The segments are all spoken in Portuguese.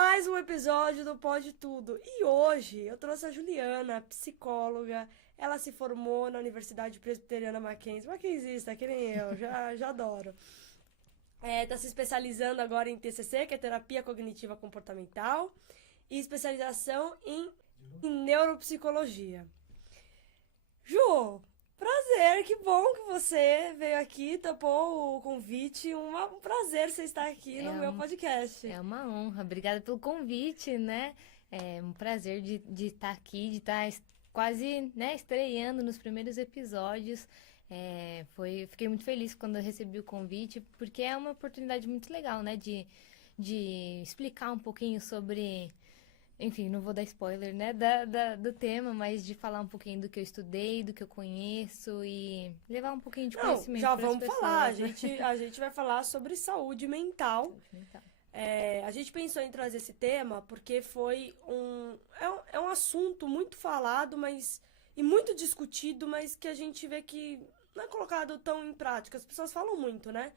mais um episódio do Pode Tudo. E hoje eu trouxe a Juliana, psicóloga. Ela se formou na Universidade Presbiteriana Mackenzie. Mackenzista, que nem eu, já adoro. Tá se especializando agora em TCC, que é Terapia Cognitiva Comportamental, e especialização em neuropsicologia. Ju, prazer, que bom que você veio aqui, topou o convite. Um prazer você estar aqui no meu podcast. É uma honra, obrigada pelo convite, né? É um prazer de estar aqui, de estar quase, né, estreando nos primeiros episódios. Fiquei muito feliz quando eu recebi o convite, porque é uma oportunidade muito legal, né? De explicar um pouquinho sobre. Enfim, não vou dar spoiler, né, do tema, mas de falar um pouquinho do que eu estudei, do que eu conheço e levar um pouquinho de conhecimento Já para as vamos pessoas. falar. A gente vai falar sobre saúde mental. Saúde mental. A gente pensou em trazer esse tema porque é um assunto muito falado, e muito discutido, mas que a gente vê que não é colocado tão em prática. As pessoas falam muito, né?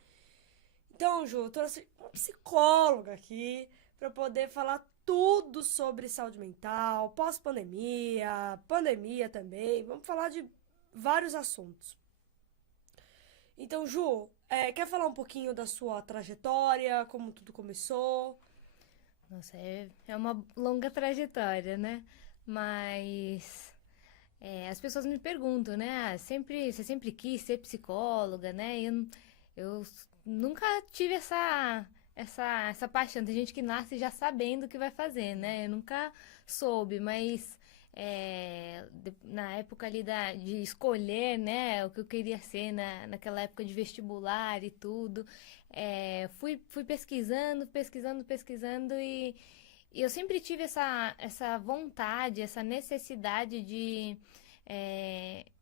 Então, Ju, eu trouxe uma psicóloga aqui para poder falar tudo sobre saúde mental, pós-pandemia, pandemia também. Vamos falar de vários assuntos. Então, Ju, quer falar um pouquinho da sua trajetória, como tudo começou? Nossa, é uma longa trajetória, né? Mas as pessoas me perguntam, né? Você sempre quis ser psicóloga, né? Eu nunca tive essa paixão. Tem gente que nasce já sabendo o que vai fazer, né? Eu nunca soube, mas na época ali de escolher, né? O que eu queria ser naquela época de vestibular e tudo, fui pesquisando e eu sempre tive essa vontade, essa necessidade de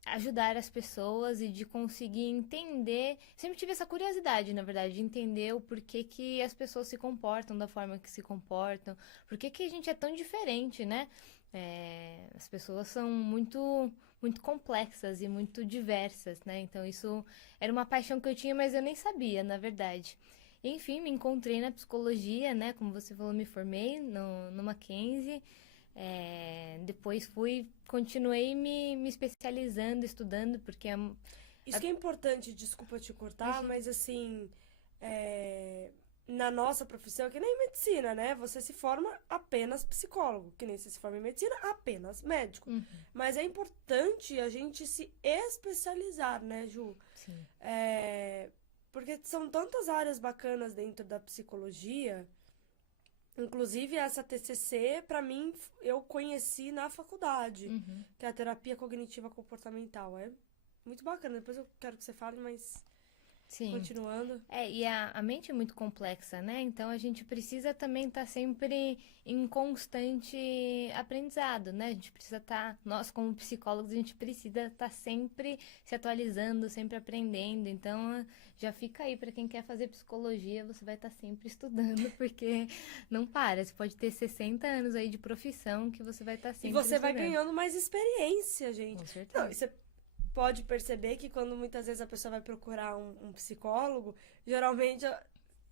ajudar as pessoas e de conseguir entender. Sempre tive essa curiosidade, na verdade, de entender o porquê que as pessoas se comportam da forma que se comportam, por que a gente é tão diferente, né? As pessoas são muito complexas e muito diversas, né? Então isso era uma paixão que eu tinha, mas eu nem sabia, na verdade. Enfim, me encontrei na psicologia, né? Como você falou, me formei no Mackenzie. Depois continuei me especializando, estudando, porque Isso que é importante, desculpa te cortar, mas assim, na nossa profissão, é que nem medicina, né? Você se forma apenas psicólogo, que nem você se forma em medicina, apenas médico. Uhum. Mas é importante a gente se especializar, né, Ju? Sim. Porque são tantas áreas bacanas dentro da psicologia. Inclusive, essa TCC, pra mim, eu conheci na faculdade, Uhum. que é a terapia cognitiva comportamental. É muito bacana. Depois eu quero que você fale, mas Sim. continuando. E a mente é muito complexa, né? Então a gente precisa também estar sempre em constante aprendizado, né? A gente precisa nós como psicólogos, a gente precisa estar sempre se atualizando, sempre aprendendo. Então já fica aí para quem quer fazer psicologia, você vai estar sempre estudando, porque não para. Você pode ter 60 anos aí de profissão que você vai estar sempre E você vai estudando. ganhando mais experiência, gente. Com certeza. Não, e você pode perceber que quando muitas vezes a pessoa vai procurar um psicólogo, geralmente,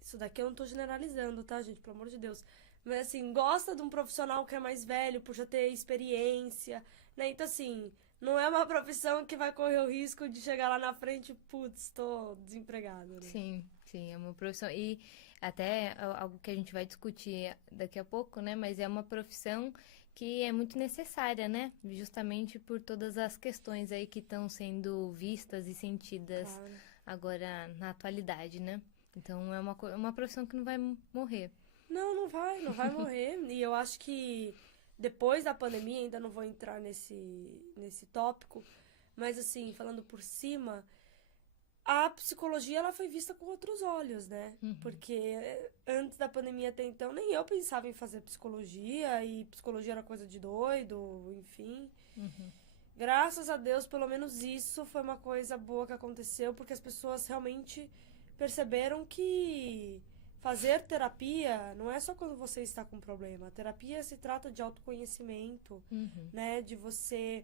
isso daqui eu não tô generalizando, tá, gente? Pelo amor de Deus. Mas assim, gosta de um profissional que é mais velho, por já ter experiência, né? Então, assim, não é uma profissão que vai correr o risco de chegar lá na frente, putz, tô desempregado, né? Sim, é uma profissão. E até algo que a gente vai discutir daqui a pouco, né? Mas é uma profissão que é muito necessária, né? Justamente por todas as questões aí que estão sendo vistas e sentidas Claro. agora na atualidade, né? Então é uma profissão que não vai morrer. Não vai morrer. E eu acho que depois da pandemia, ainda não vou entrar nesse tópico, mas assim, falando por cima, a psicologia ela foi vista com outros olhos, né? Uhum. Porque antes da pandemia até então, nem eu pensava em fazer psicologia, e psicologia era coisa de doido, enfim. Uhum. Graças a Deus, pelo menos isso foi uma coisa boa que aconteceu, porque as pessoas realmente perceberam que fazer terapia não é só quando você está com problema. A terapia se trata de autoconhecimento, Uhum. né? De você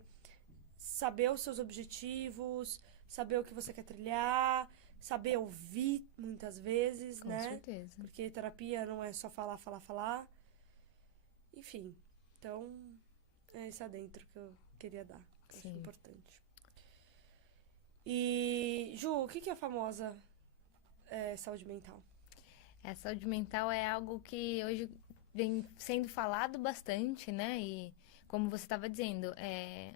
saber os seus objetivos, saber o que você quer trilhar, saber ouvir muitas vezes, Com né? certeza. Porque terapia não é só falar, falar, falar. Enfim, então é esse adentro que eu queria dar. Que eu acho Sim. importante. E, Ju, o que é a famosa saúde mental? A saúde mental é algo que hoje vem sendo falado bastante, né? E como você estava dizendo,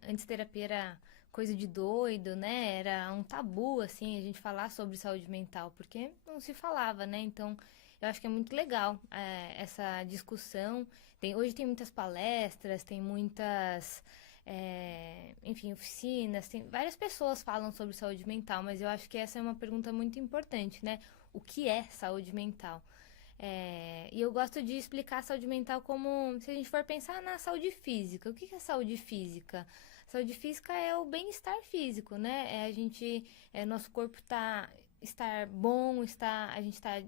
antes terapia era coisa de doido, né? Era um tabu, assim, a gente falar sobre saúde mental, porque não se falava, né? Então, eu acho que é muito legal essa discussão. Hoje tem muitas palestras, tem muitas, enfim, oficinas, tem várias pessoas falam sobre saúde mental, mas eu acho que essa é uma pergunta muito importante, né? O que é saúde mental? E eu gosto de explicar a saúde mental como, se a gente for pensar na saúde física. O que é saúde física? Saúde física é o bem-estar físico, né? Nosso corpo estar bom, a gente está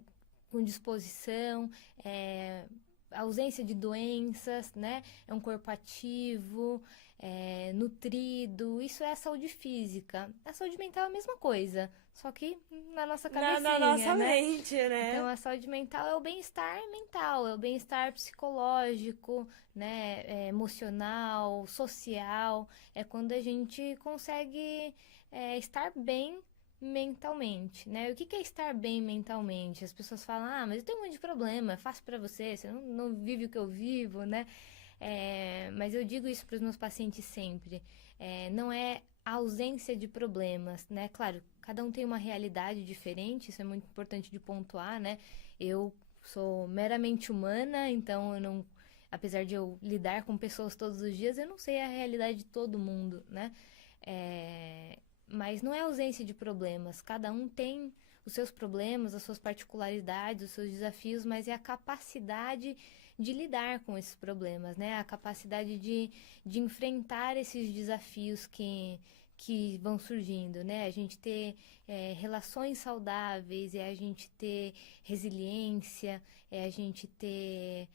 com disposição, ausência de doenças, né? É um corpo ativo, nutrido. Isso é a saúde física. A saúde mental é a mesma coisa, só que na nossa cabecinha, Na nossa né? mente, né? Então, a saúde mental é o bem-estar mental, é o bem-estar psicológico, né? Emocional, social. É quando a gente consegue estar bem mentalmente, né? O que é estar bem mentalmente? As pessoas falam, mas eu tenho um monte de problema, é fácil pra você, você não vive o que eu vivo, né? Mas eu digo isso para os meus pacientes sempre. Não é a ausência de problemas, né? Claro, cada um tem uma realidade diferente, isso é muito importante de pontuar, né? Eu sou meramente humana, então eu não, apesar de eu lidar com pessoas todos os dias, eu não sei a realidade de todo mundo, né? Mas não é ausência de problemas, cada um tem os seus problemas, as suas particularidades, os seus desafios, mas é a capacidade de lidar com esses problemas, né? A capacidade de enfrentar esses desafios que vão surgindo, né? A gente ter relações saudáveis, é a gente ter resiliência, é a gente ter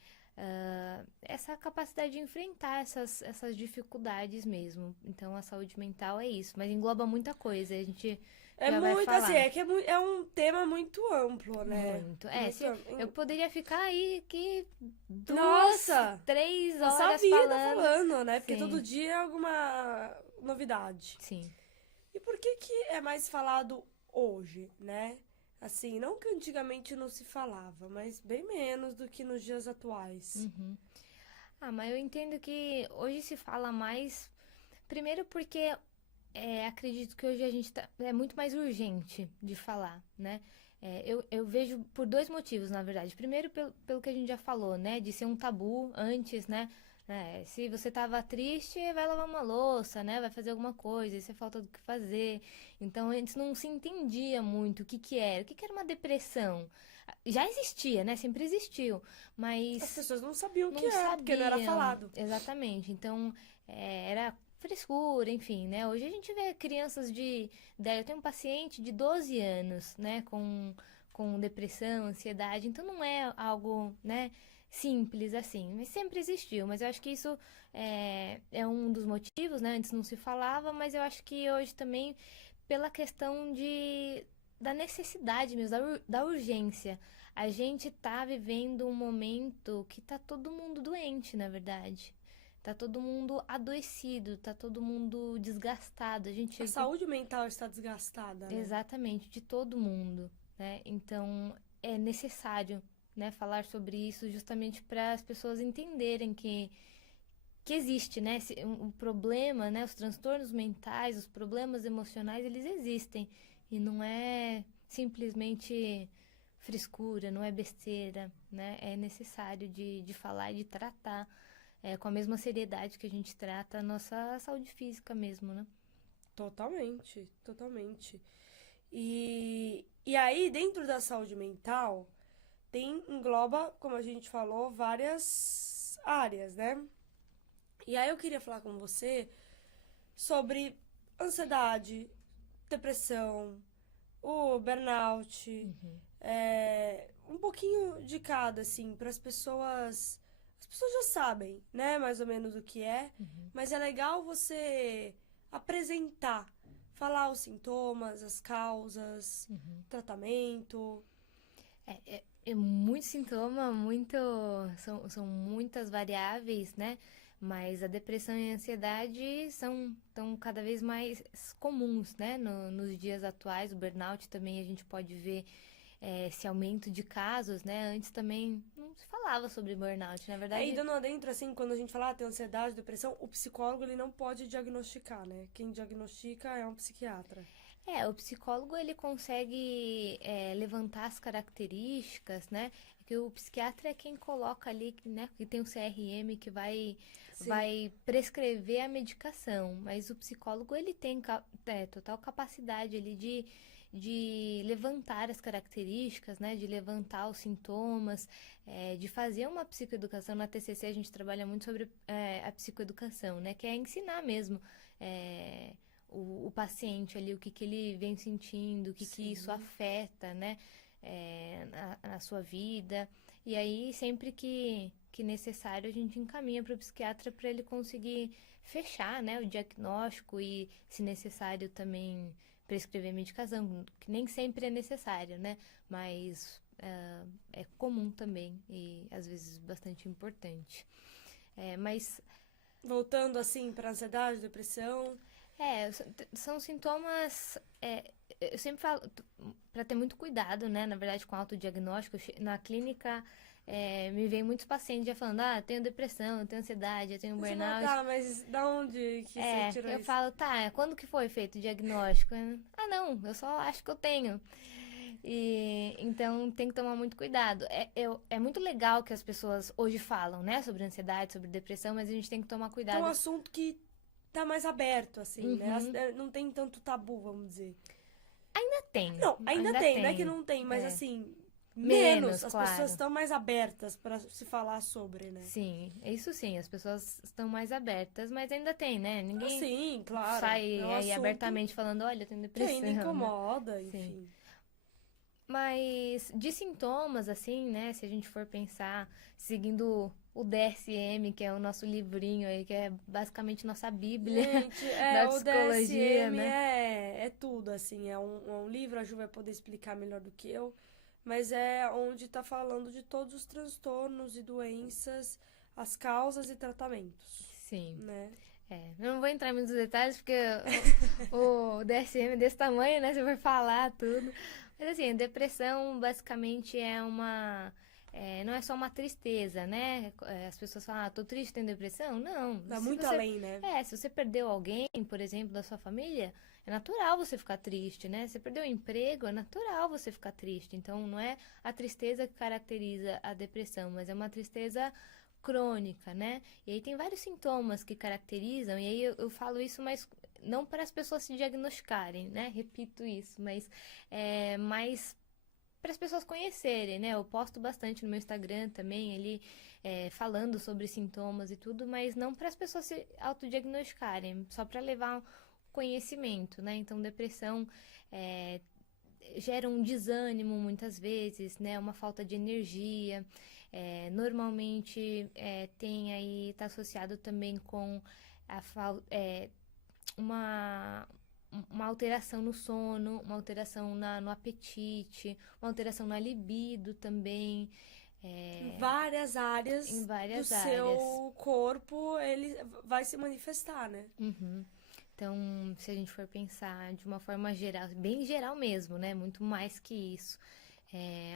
essa capacidade de enfrentar essas dificuldades mesmo. Então, a saúde mental é isso, mas engloba muita coisa, a gente já vai Muito, falar. assim, é um tema muito amplo, né? Muito. Muito Eu poderia ficar aí que Nossa! 3 Passar a horas vida falando. falando, né? Porque Sim. todo dia é alguma novidade. Sim. E por que é mais falado hoje, né? Assim, não que antigamente não se falava, mas bem menos do que nos dias atuais. Mas eu entendo que hoje se fala mais. Primeiro porque acredito que hoje a gente é muito mais urgente de falar, né? Eu vejo por dois motivos, na verdade. Primeiro, pelo que a gente já falou, né? De ser um tabu antes, né? Se você tava triste, vai lavar uma louça, né? Vai fazer alguma coisa, isso é falta do que fazer. Então, antes não se entendia muito o que era. O que era uma depressão? Já existia, né? Sempre existiu, mas As pessoas não sabiam o não que era, porque não era sabiam. falado. Exatamente. Então, era frescura, enfim, né? Hoje a gente vê crianças eu tenho um paciente de 12 anos, né? Com depressão, ansiedade. Então, não é algo, né? Simples assim, mas sempre existiu. Mas eu acho que isso é um dos motivos, né? Antes não se falava, mas eu acho que hoje também, pela questão da necessidade mesmo, da urgência. A gente tá vivendo um momento que tá todo mundo doente, na verdade. Tá todo mundo adoecido, tá todo mundo desgastado. A saúde mental está desgastada, né? Exatamente, de todo mundo, né? Então, é necessário, né, falar sobre isso justamente para as pessoas entenderem que existe, né, um problema, né, os transtornos mentais, os problemas emocionais, eles existem e não é simplesmente frescura, não é besteira, né, é necessário de falar e de tratar com a mesma seriedade que a gente trata a nossa saúde física mesmo, né? Totalmente, totalmente. E aí, dentro da saúde mental, engloba, como a gente falou, várias áreas, né? E aí eu queria falar com você sobre ansiedade, depressão, o burnout, um pouquinho de cada, assim, para as pessoas. As pessoas já sabem, né, mais ou menos o que é, mas é legal você apresentar, falar os sintomas, as causas, tratamento. É muito sintoma, são muitas variáveis, né? Mas a depressão e a ansiedade estão cada vez mais comuns, né? Nos dias atuais, o burnout também a gente pode ver esse aumento de casos, né? Antes também não se falava sobre burnout, na Aí, verdade. dando adentro, assim, quando a gente fala, tem ansiedade, depressão, o psicólogo, ele não pode diagnosticar, né? Quem diagnostica é um psiquiatra. O psicólogo ele consegue levantar as características, né? Que o psiquiatra é quem coloca ali, né? Que tem o CRM que Sim. vai prescrever a medicação, mas o psicólogo ele tem total capacidade ali de levantar as características, né? De levantar os sintomas, de fazer uma psicoeducação. Na TCC a gente trabalha muito sobre a psicoeducação, né? Que é ensinar mesmo. O paciente ali, o que ele vem sentindo, o que isso Sim. afeta, né, na sua vida. E aí, sempre que necessário, a gente encaminha para o psiquiatra para ele conseguir fechar, né, o diagnóstico e, se necessário, também prescrever medicação, que nem sempre é necessário, né, mas é comum também e, às vezes, bastante importante. Mas Voltando, assim, pra ansiedade, depressão. São sintomas. Eu sempre falo para ter muito cuidado, né? Na verdade, com autodiagnóstico. Na clínica, me vem muitos pacientes já falando: eu tenho depressão, eu tenho ansiedade, eu tenho Você fala, burnout. tá, mas da onde que você tirou Eu isso? falo: tá, quando que foi feito o diagnóstico? Ah, não, eu só acho que eu tenho. E então tem que tomar muito cuidado. É muito legal que as pessoas hoje falam, né, sobre ansiedade, sobre depressão, mas a gente tem que tomar Que é um cuidado. assunto que tá mais aberto, assim, né? Uhum. Não tem tanto tabu, vamos dizer. Tem, Não, ainda ainda tem, não é que tem. não tem, mas É. assim, menos. Menos, As pessoas claro. estão mais abertas pra se falar sobre, né? Sim, isso sim, as pessoas estão mais abertas, mas ainda tem, né? Ninguém Sim, claro. É sai um aí assunto abertamente falando, olha, eu tenho que ainda depressão, né? incomoda, Sim. enfim. Mas de sintomas, assim, né? Se a gente for pensar, seguindo o DSM, que é o nosso livrinho aí, que é basicamente nossa bíblia Gente, da o psicologia, DSM né? é tudo, assim. É um livro, a Ju vai poder explicar melhor do que eu. Mas é onde tá falando de todos os transtornos e doenças, as causas e tratamentos, Sim. né? Eu não vou entrar em muitos detalhes, porque o DSM é desse tamanho, né? Você vai falar tudo. Mas assim, a depressão basicamente não é só uma tristeza, né? As pessoas falam, tô triste, tenho depressão. Não. Vai muito além, né? Se você perdeu alguém, por exemplo, da sua família, é natural você ficar triste, né? Você perdeu o emprego, é natural você ficar triste. Então, não é a tristeza que caracteriza a depressão, mas é uma tristeza crônica, né? E aí tem vários sintomas que caracterizam, e aí eu falo isso, mas não para as pessoas se diagnosticarem, né? Repito isso, mas mais para as pessoas conhecerem, né? Eu posto bastante no meu Instagram também, ali, falando sobre sintomas e tudo, mas não para as pessoas se autodiagnosticarem, só para levar conhecimento, né? Então, depressão gera um desânimo muitas vezes, né? Uma falta de energia. Normalmente tem aí, está associado também com uma, uma alteração no sono, uma alteração no apetite, uma alteração na libido também. Em várias áreas Em do várias áreas. seu corpo, ele vai se manifestar, né? Uhum. Então, se a gente for pensar de uma forma geral, bem geral mesmo, né? Muito mais que isso.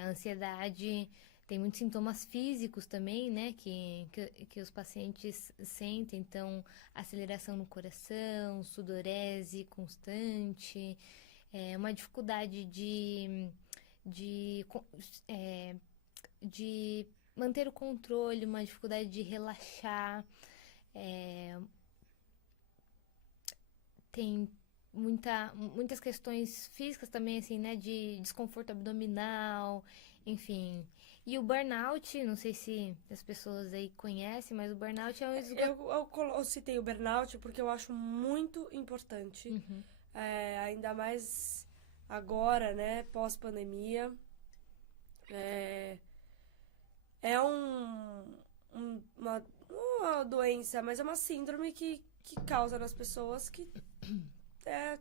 A ansiedade tem muitos sintomas físicos também, né? Que os pacientes sentem. Então, aceleração no coração, sudorese constante, uma dificuldade de, de manter o controle, uma dificuldade de relaxar. Tem muitas questões físicas também, assim, né? De desconforto abdominal, enfim. E o burnout, não sei se as pessoas aí conhecem, mas o burnout é um Eu citei o burnout porque eu acho muito importante, Uhum. ainda mais agora, né, pós-pandemia. É uma doença, mas é uma síndrome que causa nas pessoas que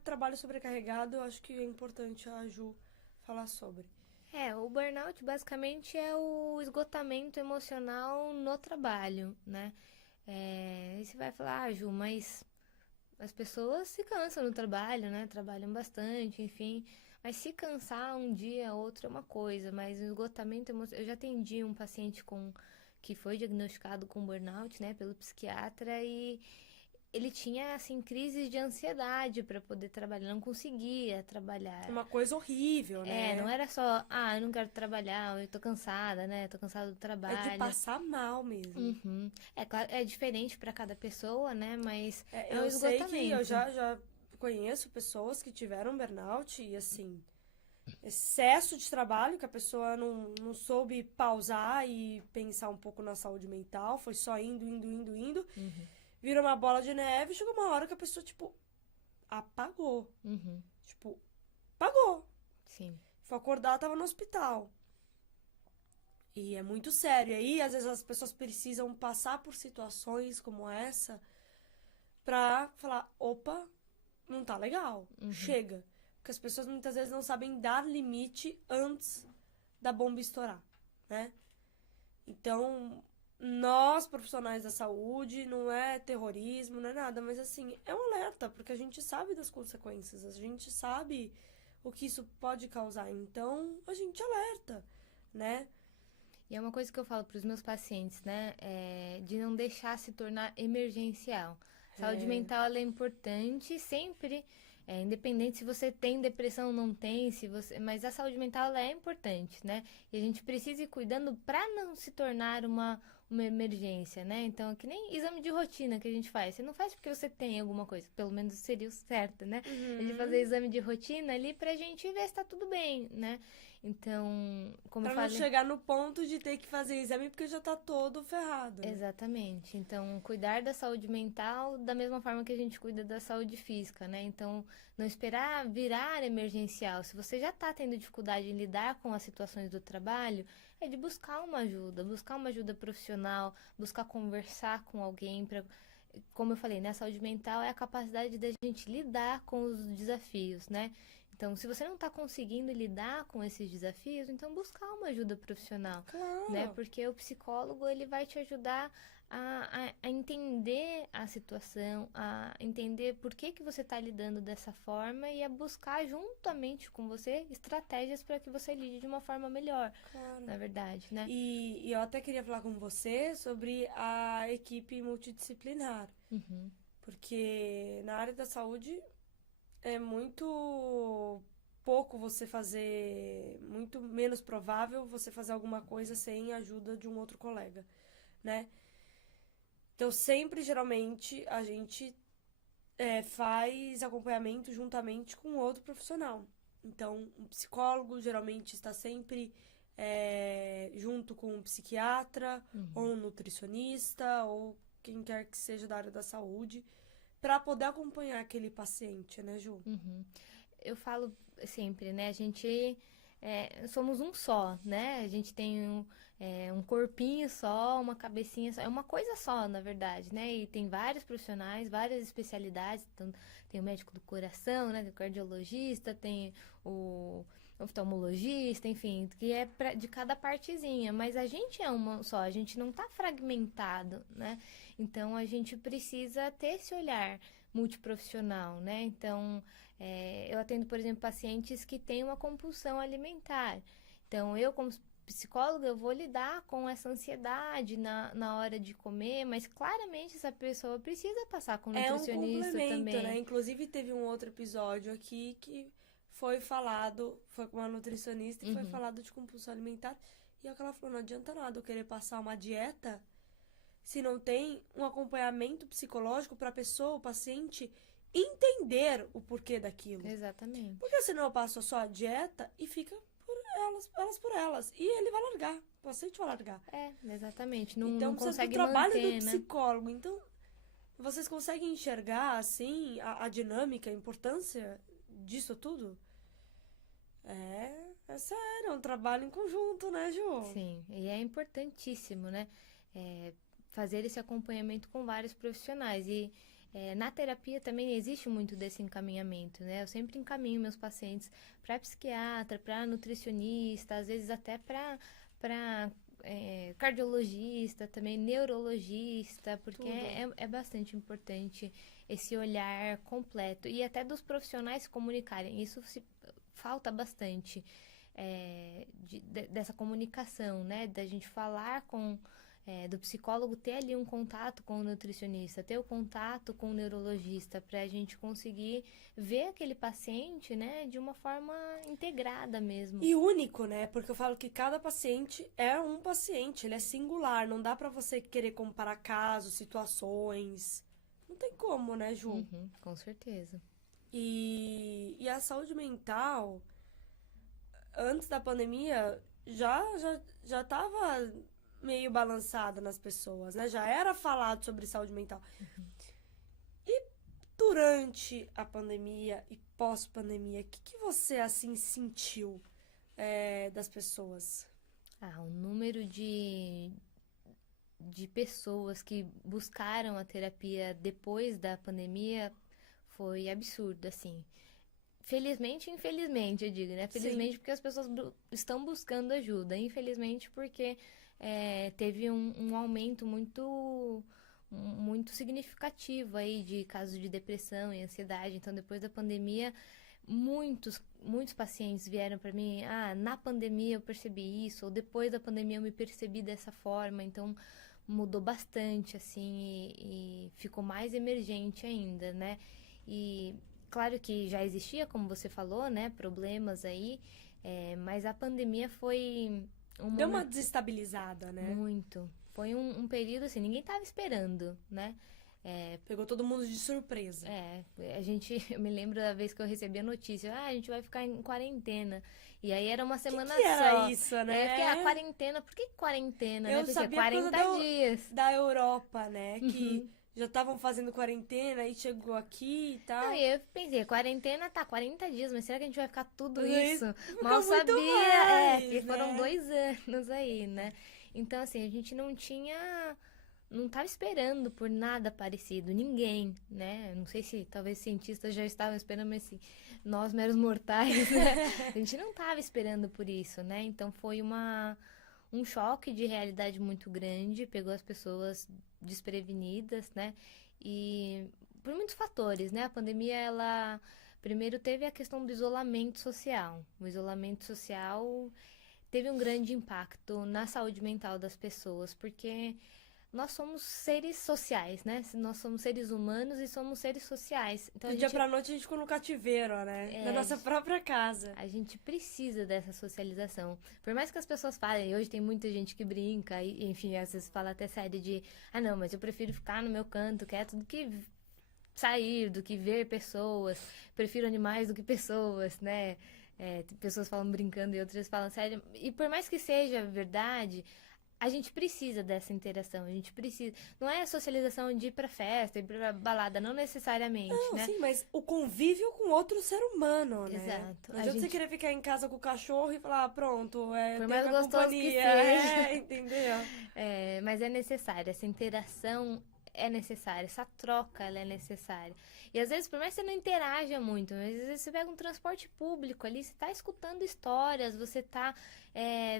trabalho sobrecarregado. Eu acho que é importante a Ju falar sobre. O burnout basicamente é o esgotamento emocional no trabalho, né? E você vai falar, Ju, mas as pessoas se cansam no trabalho, né? Trabalham bastante, enfim. Mas se cansar um dia, outro é uma coisa. Mas o esgotamento emocional... Eu já atendi um paciente que foi diagnosticado com burnout, né? Pelo psiquiatra e ele tinha, assim, crises de ansiedade para poder trabalhar. Não conseguia trabalhar. Uma coisa horrível, né? Não era só, eu não quero trabalhar, eu tô cansada, né? Tô cansada do É trabalho. de passar mal mesmo. Uhum. Claro, é diferente para cada pessoa, né? Mas é um Eu sei esgotamento. que eu já conheço pessoas que tiveram burnout e, assim, excesso de trabalho, que a pessoa não soube pausar e pensar um pouco na saúde mental, foi só indo. Uhum. Virou uma bola de neve e chegou uma hora que a pessoa, tipo, apagou. Uhum. Tipo, apagou. Sim. Foi acordar, tava no hospital. E é muito sério. E aí, às vezes, as pessoas precisam passar por situações como essa pra falar, opa, não tá legal, chega. Porque as pessoas muitas vezes não sabem dar limite antes da bomba estourar, né? Então, nós, profissionais da saúde, não é terrorismo, não é nada, mas assim, é um alerta, porque a gente sabe das consequências, a gente sabe o que isso pode causar, então a gente alerta, né? E é uma coisa que eu falo para os meus pacientes, né? De não deixar se tornar emergencial. Saúde mental ela é importante sempre, independente se você tem depressão ou não tem, mas a saúde mental ela é importante, né? E a gente precisa ir cuidando para não se tornar uma emergência, né? Então, é que nem exame de rotina que a gente faz. Você não faz porque você tem alguma coisa, pelo menos seria o certo, né? A gente fazer exame de rotina ali pra gente ver se tá tudo bem, né? Então, como pra eu falei... não chegar no ponto de ter que fazer exame porque já tá todo ferrado. Né? Exatamente. Então, cuidar da saúde mental da mesma forma que a gente cuida da saúde física, né? Então, não esperar virar emergencial. Se você já tá tendo dificuldade em lidar com as situações do trabalho, é de buscar uma ajuda profissional, buscar conversar com alguém para... Como eu falei, né? A saúde mental é a capacidade da gente lidar com os desafios, né? Então, se você não está conseguindo lidar com esses desafios, então buscar uma ajuda profissional, Claro. né? Porque o psicólogo, ele vai te ajudar a entender a situação, a entender por que você está lidando dessa forma e a buscar juntamente com você estratégias para que você lide de uma forma melhor, na verdade, né? E eu até queria falar com você sobre a equipe multidisciplinar. Uhum. Porque na área da saúde é muito pouco você fazer, muito menos provável você fazer alguma coisa sem a ajuda de um outro colega, né? Então, sempre, geralmente, a gente faz acompanhamento juntamente com outro profissional. Então, um psicólogo geralmente está sempre junto com um psiquiatra, ou um nutricionista, ou quem quer que seja da área da saúde, para poder acompanhar aquele paciente, né, Ju? Uhum. Eu falo sempre, né? A gente somos um só, né? A gente tem um corpinho só, uma cabecinha só, é uma coisa só, na verdade, né? E tem vários profissionais, várias especialidades. Então, tem o médico do coração, né? Tem o cardiologista, tem o oftalmologista, enfim, que é de cada partezinha. Mas a gente é uma só, a gente não tá fragmentado, né? Então, a gente precisa ter esse olhar multiprofissional, né? Então, eu atendo, por exemplo, pacientes que têm uma compulsão alimentar. Então, eu, como psicóloga, eu vou lidar com essa ansiedade na hora de comer, mas claramente essa pessoa precisa passar com um nutricionista complemento, também. Né? Inclusive, teve um outro episódio aqui que foi com uma nutricionista e foi falado de compulsão alimentar. E ela falou, não adianta nada eu querer passar uma dieta se não tem um acompanhamento psicológico para a pessoa, o paciente, entender o porquê daquilo. Exatamente. Porque senão eu passo só a dieta e fica elas por elas. E ele vai largar. O paciente vai largar. Exatamente. Não, então, não precisa consegue do trabalho manter, do psicólogo. Então, vocês conseguem enxergar, assim, a dinâmica, a importância disso tudo? É sério, é um trabalho em conjunto, né, Ju? Sim, e é importantíssimo, né? Fazer esse acompanhamento com vários profissionais. E Na terapia também existe muito desse encaminhamento, né? Eu sempre encaminho meus pacientes para psiquiatra, para nutricionista, às vezes até para cardiologista, também neurologista, porque é bastante importante esse olhar completo. E até dos profissionais se comunicarem. Isso falta bastante dessa comunicação, né? Da gente falar do psicólogo ter ali um contato com o nutricionista, ter o contato com o neurologista, para a gente conseguir ver aquele paciente, né, de uma forma integrada mesmo. E único, né? Porque eu falo que cada paciente é um paciente, ele é singular, não dá pra você querer comparar casos, situações. Não tem como, né, Ju? Uhum, com certeza. E a saúde mental, antes da pandemia, já tava meio balançada nas pessoas, né? Já era falado sobre saúde mental. E durante a pandemia e pós-pandemia, o que você, assim, sentiu das pessoas? O número de pessoas que buscaram a terapia depois da pandemia foi absurdo, assim. Felizmente e infelizmente, eu digo, né? Felizmente porque as pessoas estão buscando ajuda. Infelizmente porque teve um aumento muito significativo aí de casos de depressão e ansiedade. Então, depois da pandemia, muitos pacientes vieram para mim, na pandemia eu percebi isso, ou depois da pandemia eu me percebi dessa forma. Então, mudou bastante, assim, e ficou mais emergente ainda, né? E claro que já existia, como você falou, né, problemas aí, mas a pandemia foi Deu uma desestabilizada, né? Muito. Foi um período assim, ninguém tava esperando, né? Pegou todo mundo de surpresa. Eu me lembro da vez que eu recebi a notícia, a gente vai ficar em quarentena. E aí era uma semana que só. era isso, né? Eu fiquei, quarentena, por que quarentena, Eu né? sabia 40 dias. Da Europa, né? Que já estavam fazendo quarentena e chegou aqui e tal. Não, e eu pensei, quarentena 40 dias, mas será que a gente vai ficar tudo isso? Mal sabia, mais, porque foram né? 2 anos aí, né? Então, assim, a gente não tava esperando por nada parecido, ninguém, né? Não sei se talvez cientistas já estavam esperando, mas assim, nós meros mortais, né? A gente não tava esperando por isso, né? Então foi um choque de realidade muito grande, pegou as pessoas desprevenidas, né? E por muitos fatores, né? A pandemia, ela primeiro teve a questão do isolamento social. O isolamento social teve um grande impacto na saúde mental das pessoas, porque nós somos seres sociais, né? Nós somos seres humanos e somos seres sociais. Então, Do dia pra noite a gente ficou no cativeiro, né? Na nossa própria casa. A gente precisa dessa socialização. Por mais que as pessoas falem, hoje tem muita gente que brinca, e enfim, às vezes fala até sério de, não, mas eu prefiro ficar no meu canto quieto do que sair, do que ver pessoas. Prefiro animais do que pessoas, né? Pessoas falam brincando e outras falam sério. E por mais que seja verdade, a gente precisa dessa interação, a gente precisa. Não é a socialização de ir pra festa, ir pra balada, não necessariamente, né? Sim, mas o convívio com outro ser humano, né? Exato. Não adianta você querer ficar em casa com o cachorro e falar, pronto, por mais gostoso companhia. que seja. Entendeu? Mas é necessário, essa interação é necessária, essa troca ela é necessária. E às vezes, por mais que você não interaja muito, mas às vezes você pega um transporte público ali, você tá escutando histórias, você tá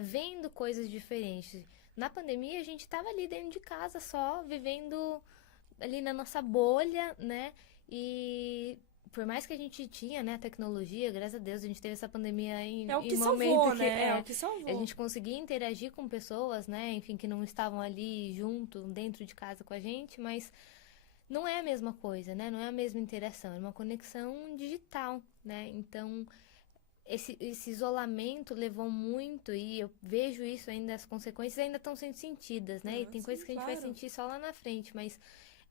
vendo coisas diferentes. Na pandemia, a gente estava ali dentro de casa só, vivendo ali na nossa bolha, né? E por mais que a gente tinha, né, tecnologia, graças a Deus, a gente teve essa pandemia em momento salvou, que né? É o que salvou. A gente conseguia interagir com pessoas, né? Enfim, que não estavam ali junto, dentro de casa com a gente, mas não é a mesma coisa, né? Não é a mesma interação, é uma conexão digital, né? Então, esse isolamento levou muito, e eu vejo isso ainda, as consequências ainda estão sendo sentidas, né? E tem coisas que a gente vai sentir só lá na frente, mas...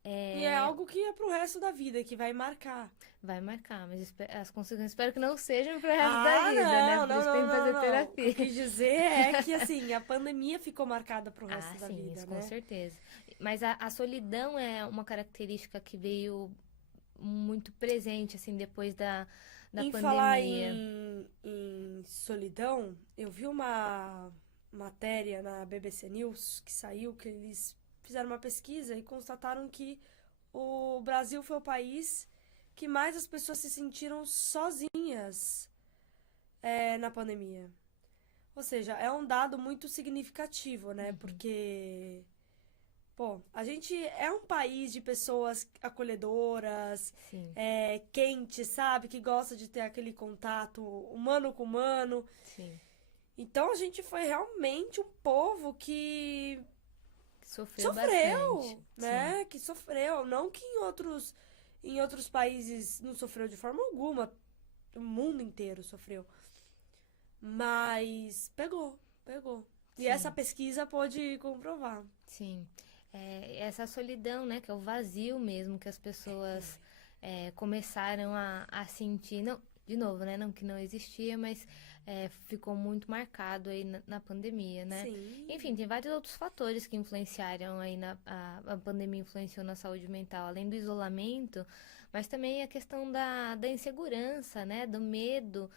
E é algo que é pro resto da vida, que vai marcar. Vai marcar, mas as consequências espero que não sejam pro resto da vida, né? Por isso tem que fazer terapia. O que eu quis dizer é que, assim, a pandemia ficou marcada pro resto da sim, vida, isso, né? com certeza. Mas a solidão é uma característica que veio muito presente, assim, depois da pandemia. Falar em solidão, eu vi uma matéria na BBC News que saiu, que eles fizeram uma pesquisa e constataram que o Brasil foi o país que mais as pessoas se sentiram sozinhas na pandemia. Ou seja, é um dado muito significativo, né? Uhum. Porque, pô, a gente é um país de pessoas acolhedoras, Sim, quentes, sabe? Que gosta de ter aquele contato humano com humano. sim. Então a gente foi realmente um povo que Sofreu bastante. sofreu, Sim, né? Que sofreu. Não que em outros países não sofreu de forma alguma. O mundo inteiro sofreu. Mas pegou, pegou. E essa sim, pesquisa pode comprovar. sim. Essa solidão, né, que é o vazio mesmo que as pessoas começaram a sentir. Não, de novo, né, não que não existia, mas ficou muito marcado aí na pandemia, né? Enfim, Sim. tem vários outros fatores que influenciaram aí a pandemia influenciou na saúde mental, além do isolamento, mas também a questão da insegurança, né, do medo,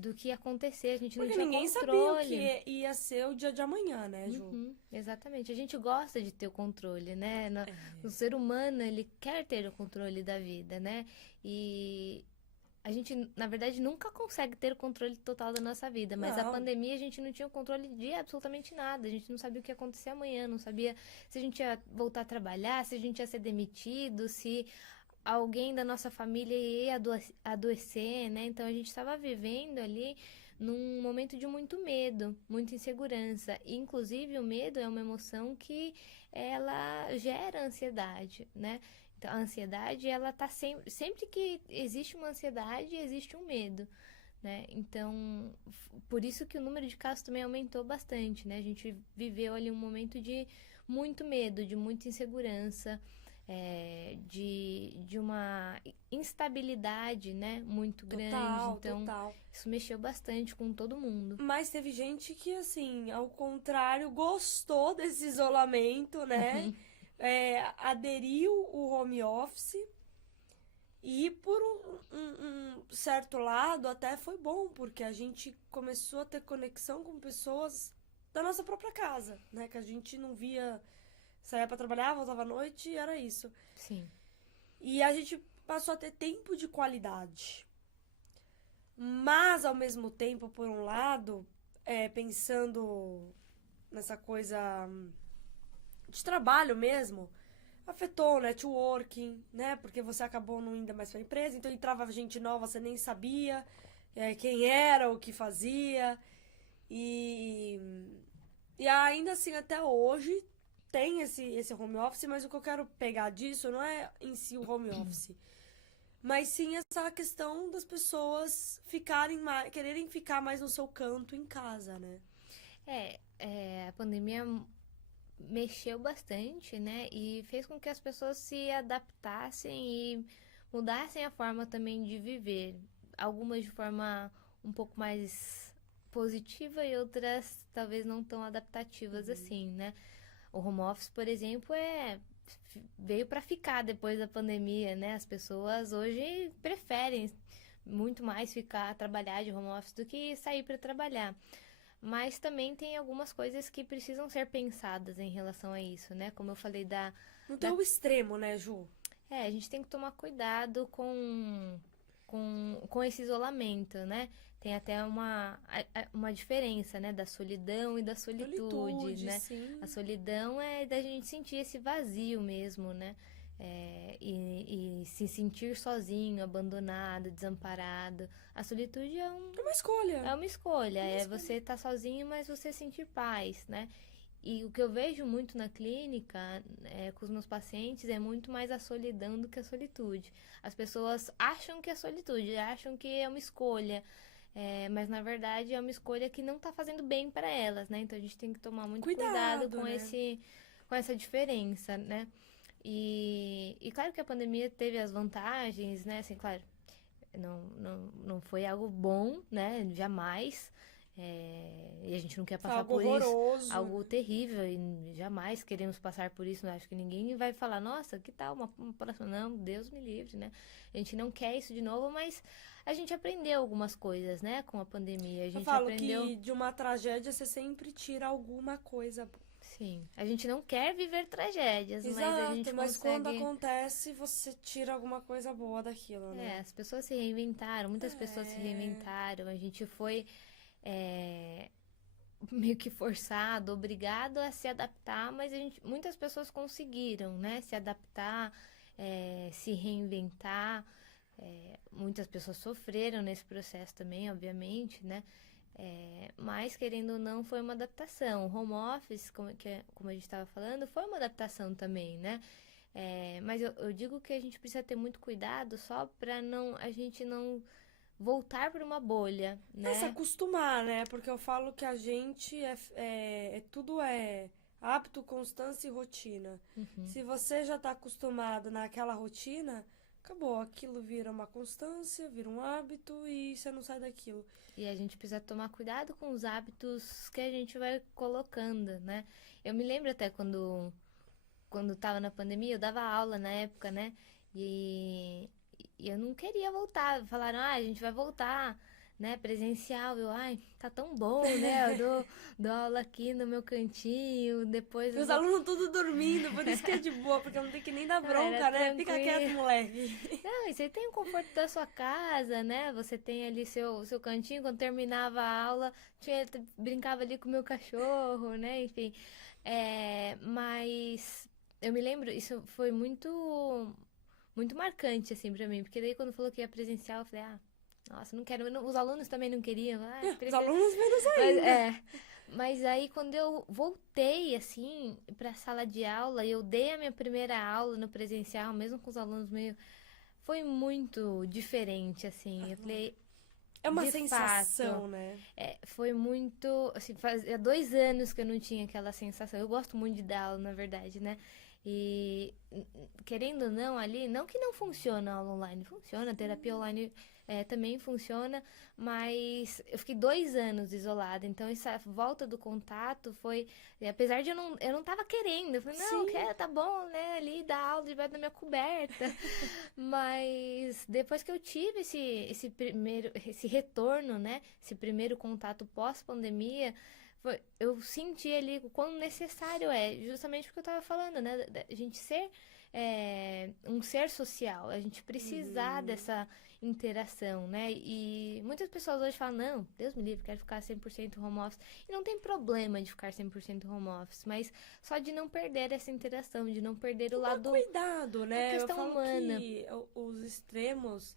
do que ia acontecer, a gente não Porque tinha ninguém sabia o controle. que ia ser o dia de amanhã, né, Ju? Uhum, exatamente. A gente gosta de ter o controle, né? É. O ser humano, ele quer ter o controle da vida, né? E a gente, na verdade, nunca consegue ter o controle total da nossa vida, mas a Não. pandemia a gente não tinha o controle de absolutamente nada. A gente não sabia o que ia acontecer amanhã, não sabia se a gente ia voltar a trabalhar, se a gente ia ser demitido, se alguém da nossa família ia adoecer, né? Então a gente estava vivendo ali num momento de muito medo, muita insegurança. E, inclusive, o medo é uma emoção que ela gera ansiedade, né? Então, a ansiedade, ela tá sempre que existe uma ansiedade, existe um medo, né? Então, por isso que o número de casos também aumentou bastante, né? A gente viveu ali um momento de muito medo, de muita insegurança, de uma instabilidade, né? Muito grande. Total, Então, total. isso mexeu bastante com todo mundo. Mas teve gente que, assim, ao contrário, gostou desse isolamento, né? Aderiu o home office e, por um certo lado, até foi bom, porque a gente começou a ter conexão com pessoas da nossa própria casa, né? Que a gente não via, saía pra trabalhar, voltava à noite e era isso. Sim. E a gente passou a ter tempo de qualidade. Mas, ao mesmo tempo, por um lado, pensando nessa coisa de trabalho mesmo, afetou o networking, né? Porque você acabou não indo mais pra empresa, então entrava gente nova, você nem sabia quem era, o que fazia. E, e ainda assim, até hoje, tem esse home office, mas o que eu quero pegar disso não é em si o home office. Mas sim essa questão das pessoas quererem ficar mais no seu canto em casa, né? A pandemia mexeu bastante, né? E fez com que as pessoas se adaptassem e mudassem a forma também de viver. Algumas de forma um pouco mais positiva e outras talvez não tão adaptativas assim, né? O home office, por exemplo, veio para ficar depois da pandemia, né? As pessoas hoje preferem muito mais trabalhar de home office do que sair para trabalhar. Mas também tem algumas coisas que precisam ser pensadas em relação a isso, né? Como eu falei Não tem da o extremo, né, Ju? a gente tem que tomar cuidado com esse isolamento, né? Tem até uma diferença, né? Da solidão e da solitude, Solitude, né? A sim. solidão é da gente sentir esse vazio mesmo, né? E se sentir sozinho, abandonado, desamparado. A solitude É uma escolha. é uma escolha, É uma é escolha. você estar sozinho, mas você sentir paz, né? E o que eu vejo muito na clínica, com os meus pacientes, é muito mais a solidão do que a solitude. As pessoas acham que é solitude, acham que é uma escolha, mas na verdade é uma escolha que não está fazendo bem para elas, né? Então a gente tem que tomar muito cuidado Cuidado, né? com essa diferença, né? E claro que a pandemia teve as vantagens, né? Assim, claro, não foi algo bom, né? Jamais. E a gente não quer Foi passar algo por isso, horroroso, algo né? terrível, e jamais queremos passar por isso. Acho que ninguém vai falar, nossa, que tal uma próxima? Não, Deus me livre, né? A gente não quer isso de novo, mas a gente aprendeu algumas coisas, né, com a pandemia. A Eu gente falo aprendeu, que de uma tragédia você sempre tira alguma coisa boa. Sim, a gente não quer viver tragédias, mas a gente Exato, mas quando consegue... acontece, você tira alguma coisa boa daquilo, né? As pessoas se reinventaram, muitas pessoas se É, reinventaram, a gente foi é, meio que forçado, obrigado a se adaptar, mas muitas pessoas conseguiram, né, se adaptar, se reinventar. Muitas pessoas sofreram nesse processo também, obviamente, né? Mas, querendo ou não, foi uma adaptação. O home office, como a gente estava falando, foi uma adaptação também, né? Mas eu digo que a gente precisa ter muito cuidado só para a gente não voltar para uma bolha, se né? acostumar, né? Porque eu falo que a gente tudo é hábito, constância e rotina. Uhum. Se você já tá acostumado naquela rotina, acabou. Aquilo vira uma constância, vira um hábito e você não sai daquilo. E a gente precisa tomar cuidado com os hábitos que a gente vai colocando, né? Eu me lembro até quando tava na pandemia, eu dava aula na época, né? E eu não queria voltar. Falaram, a gente vai voltar, né? Presencial. Eu, ai, tá tão bom, né? Dou aula aqui no meu cantinho, depois E eu os vou... alunos tudo dormindo, por isso que é de boa, porque não tem que nem dar Não, era bronca, né? Fica quieto, tranquilo. moleque. Não, e você tem o conforto da sua casa, né? Você tem ali seu cantinho, quando terminava a aula, brincava ali com o meu cachorro, né? Enfim. Mas eu me lembro, isso foi muito marcante, assim, pra mim. Porque daí quando falou que ia presencial, eu falei, nossa, não quero. Os alunos também não queriam. Os alunos menos Mas, ainda. mas aí quando eu voltei, assim, pra sala de aula, e eu dei a minha primeira aula no presencial, mesmo com os alunos meio... Foi muito diferente, assim. Eu falei, É uma de fato, sensação, né? foi muito. Assim, fazia 2 anos que eu não tinha aquela sensação. Eu gosto muito de dar aula, na verdade, né? E querendo ou não, ali, não que não funciona a aula online, funciona, a terapia online também funciona, mas eu fiquei 2 anos isolada, então essa volta do contato foi, apesar de eu não tava querendo, eu falei, não, Sim. quer, tá bom, né, ali dar aula debaixo da minha coberta, mas depois que eu tive esse retorno, né, esse primeiro contato pós-pandemia, eu senti ali o quão necessário justamente porque eu tava falando, né? A gente ser um ser social, a gente precisar Uhum. dessa interação, né? E muitas pessoas hoje falam, não, Deus me livre, quero ficar 100% home office. E não tem problema de ficar 100% home office, mas só de não perder essa interação, de não perder o Tomar lado, cuidado, a né? Eu questão falo humana. que os extremos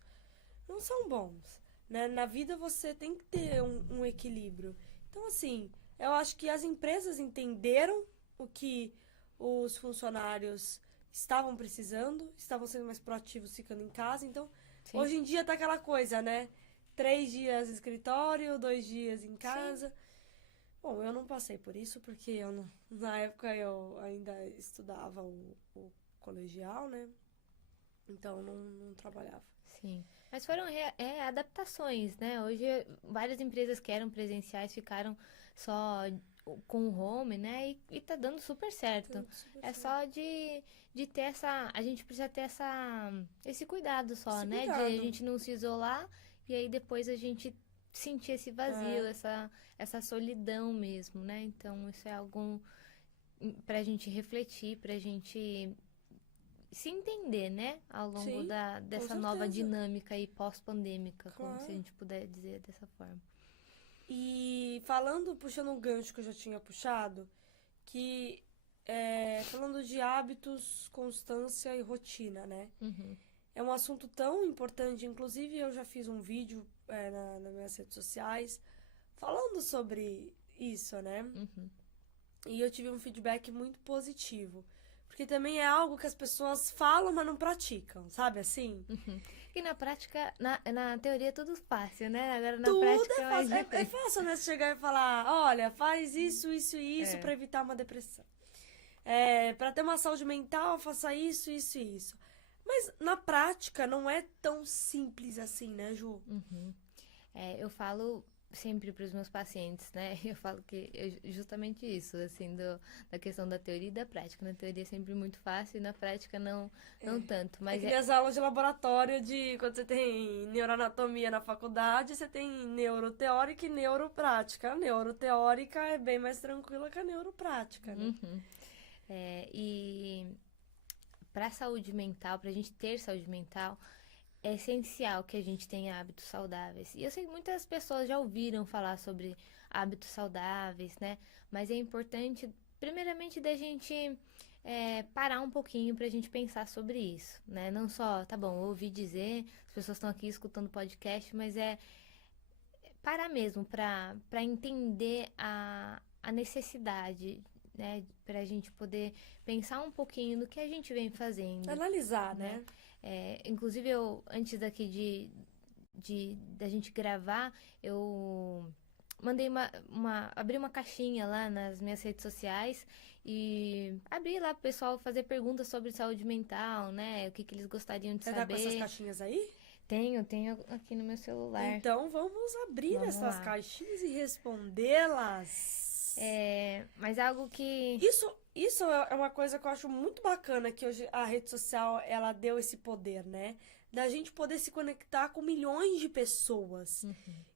não são bons, né? Na vida você tem que ter um equilíbrio. Então, assim, eu acho que as empresas entenderam o que os funcionários estavam precisando, estavam sendo mais proativos ficando em casa. Então, Sim, hoje em dia tá aquela coisa, né? 3 dias no escritório, 2 dias em sim. casa. Bom, eu não passei por isso porque na época eu ainda estudava o colegial, né? Então não trabalhava. Sim. Mas foram adaptações, né? Hoje várias empresas que eram presenciais ficaram só com o home, né? E tá dando super certo. Tudo super É certo. só de ter essa. A gente precisa ter esse cuidado só, Esse né? De a cuidado. gente não se isolar e aí depois a gente sentir esse vazio, É, essa solidão mesmo, né? Então isso é algo pra gente refletir, pra gente se entender, né, ao longo sim, com dessa nova certeza. dinâmica aí pós-pandêmica, como se a Claro. gente puder dizer dessa forma. E puxando um gancho que eu já tinha puxado, que falando de hábitos, constância e rotina, né? Uhum, É um assunto tão importante, inclusive eu já fiz um vídeo nas minhas redes sociais falando sobre isso, né? uhum, E eu tive um feedback muito positivo. Porque também é algo que as pessoas falam, mas não praticam, sabe assim? uhum. E na prática, na teoria é tudo fácil, né? Agora na Tudo prática é é mais fácil. É difícil. fácil, né? Você chegar e falar, olha, faz isso, isso e isso É. pra evitar uma depressão. Pra ter uma saúde mental, faça isso, isso e isso. Mas na prática não é tão simples assim, né, Ju? Uhum. Eu falo sempre para os meus pacientes, né? Eu falo que justamente isso, assim, da questão da teoria e da prática. Na teoria é sempre muito fácil e na prática não tanto. É Mas que nem as aulas de laboratório de quando você tem neuroanatomia na faculdade, você tem neuroteórica e neuroprática. A neuroteórica é bem mais tranquila que a neuroprática, né? Uhum. E para a saúde mental, para a gente ter saúde mental, é essencial que a gente tenha hábitos saudáveis. E eu sei que muitas pessoas já ouviram falar sobre hábitos saudáveis, né? Mas é importante, primeiramente, da gente parar um pouquinho para a gente pensar sobre isso, né? Não só, tá bom, ouvi dizer, as pessoas estão aqui escutando o podcast, mas é parar mesmo para entender a necessidade, né? Para a gente poder pensar um pouquinho no que a gente vem fazendo, Analisar, né? né? Inclusive, antes daqui da gente gravar, eu mandei abri uma caixinha lá nas minhas redes sociais e abri lá pro pessoal fazer perguntas sobre saúde mental, né? O que eles gostariam de Você saber. tá com essas caixinhas aí? Tenho aqui no meu celular. Então vamos abrir Vamos essas lá. caixinhas e respondê-las. Mas algo que... Isso é uma coisa que eu acho muito bacana, que hoje a rede social, ela deu esse poder, né? Da gente poder se conectar com milhões de pessoas.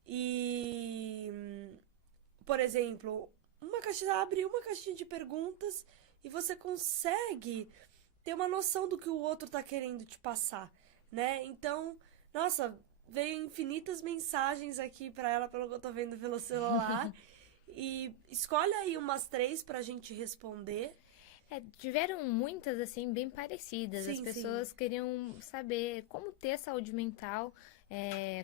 E, por exemplo, abre uma caixinha de perguntas e você consegue ter uma noção do que o outro tá querendo te passar, né? Então, nossa, veio infinitas mensagens aqui pra ela, pelo que eu tô vendo pelo celular. E escolhe aí umas 3 pra gente responder. Tiveram muitas, assim, bem parecidas. As Sim, pessoas sim. queriam saber como ter saúde mental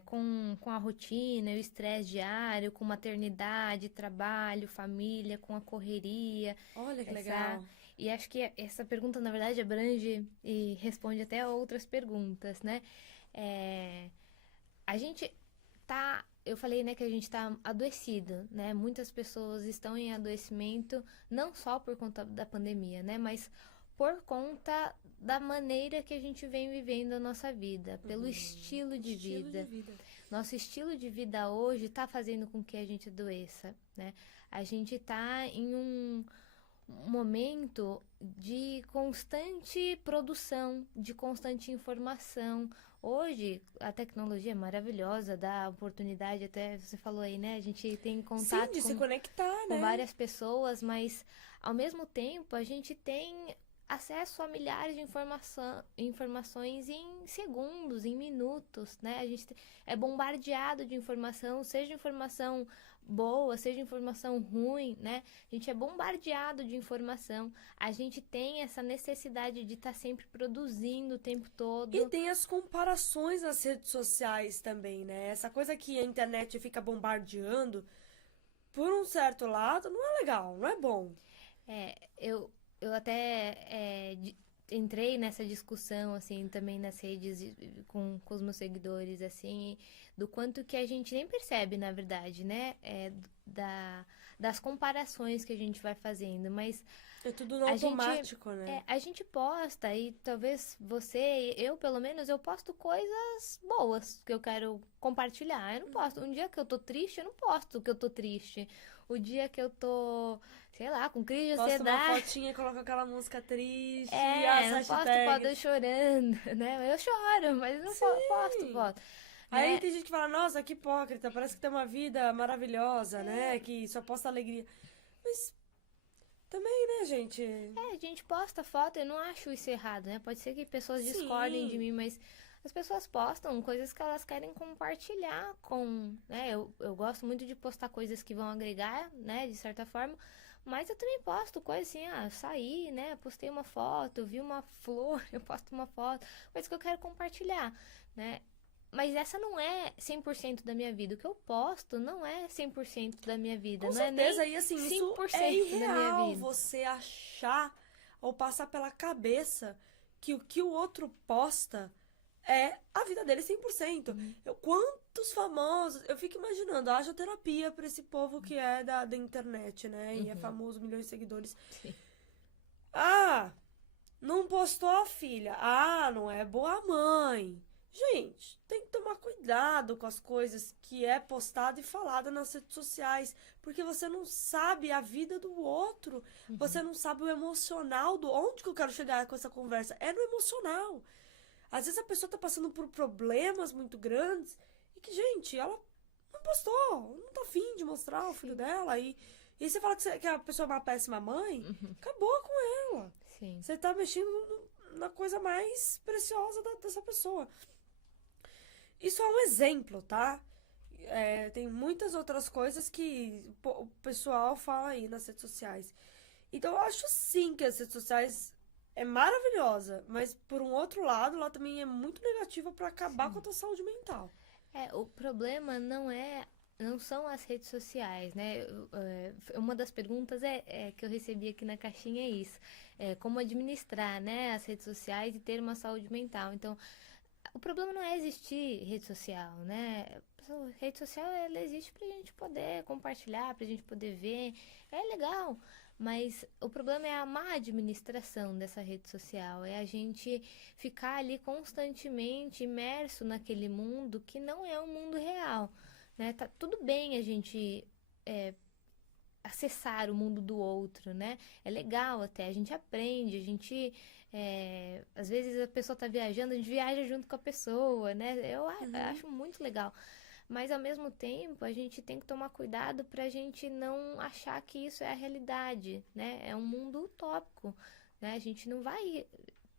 com a rotina, o estresse diário, com maternidade, trabalho, família, com a correria. Olha que legal. E acho que essa pergunta, na verdade, abrange e responde até a outras perguntas, né? A gente tá... Eu falei, né, que a gente tá adoecido, né? Muitas pessoas estão em adoecimento, não só por conta da pandemia, né? Mas por conta da maneira que a gente vem vivendo a nossa vida, pelo estilo de vida. Nosso estilo de vida hoje tá fazendo com que a gente adoeça, né? A gente tá em um momento de constante produção, de constante informação. Hoje, a tecnologia é maravilhosa, dá oportunidade, até você falou aí, né? A gente tem contato Sim, de se conectar, com né? várias pessoas, mas ao mesmo tempo a gente tem acesso a milhares de informações em segundos, em minutos, né? A gente é bombardeado de informação, seja informação boa, seja informação ruim, né? A gente é bombardeado de informação. A gente tem essa necessidade de estar sempre produzindo o tempo todo. E tem as comparações nas redes sociais também, né? Essa coisa que a internet fica bombardeando, por um certo lado, não é legal, não é bom. Eu até entrei nessa discussão, assim, também nas redes com os meus seguidores, assim, do quanto que a gente nem percebe, na verdade, né? Das comparações que a gente vai fazendo, mas... É tudo no automático, né? A gente posta e talvez você, eu pelo menos, eu posto coisas boas que eu quero compartilhar. Eu não posto. Um dia que eu tô triste, eu não posto que eu tô triste. O dia que eu tô, sei lá, com crise de ansiedade... Posta uma fotinha e coloca aquela música triste e as não posto hashtags. foto eu chorando, né? Eu choro, mas não posto foto. Aí Né? tem gente que fala, nossa, que hipócrita, parece que tem uma vida maravilhosa, né? Que só posta alegria. Mas... também, né, gente? A gente posta foto, eu não acho isso errado, né? Pode ser que pessoas discordem de mim, mas as pessoas postam coisas que elas querem compartilhar com, né? Eu gosto muito de postar coisas que vão agregar, né, de certa forma, mas eu também posto coisas assim, eu saí, né, postei uma foto, vi uma flor, eu posto uma foto, coisas que eu quero compartilhar, né? Mas essa não é 100% da minha vida. O que eu posto não é 100% da minha vida. Com não certeza, é nem e assim, 5% isso é da minha irreal vida. você achar ou passar pela cabeça que o que o outro posta é a vida dele 100%. Quantos famosos... Eu fico imaginando, haja terapia pra esse povo que é da internet, né? E é famoso, milhões de seguidores. Sim. Não postou a filha. Não é boa mãe. Gente, tem que tomar cuidado com as coisas que é postado e falado nas redes sociais, porque você não sabe a vida do outro, você não sabe o emocional do onde que eu quero chegar com essa conversa. É no emocional. Às vezes a pessoa tá passando por problemas muito grandes e que, gente, ela não postou, não tá afim de mostrar o filho dela. E aí você fala que a pessoa é uma péssima mãe, acabou com ela. Sim. Você tá mexendo na coisa mais preciosa dessa pessoa. Isso é um exemplo, tá? Tem muitas outras coisas que o pessoal fala aí nas redes sociais. Então eu acho sim que as redes sociais é maravilhosa, mas por um outro lado, ela também é muito negativa pra acabar com a tua saúde mental. O problema não são as redes sociais, né? Uma das perguntas que eu recebi aqui na caixinha é isso. Como administrar, né, as redes sociais e ter uma saúde mental. Então, o problema não é existir rede social, né? Rede social, ela existe pra gente poder compartilhar, pra gente poder ver. É legal, mas o problema é a má administração dessa rede social. É a gente ficar ali constantemente imerso naquele mundo que não é um mundo real, né? Tá tudo bem a gente acessar o mundo do outro, né? É legal até, a gente aprende, a gente... às vezes a pessoa tá viajando, a gente viaja junto com a pessoa, né? Eu acho muito legal. Mas ao mesmo tempo, a gente tem que tomar cuidado pra gente não achar que isso é a realidade, né? É um mundo utópico, né? A gente não vai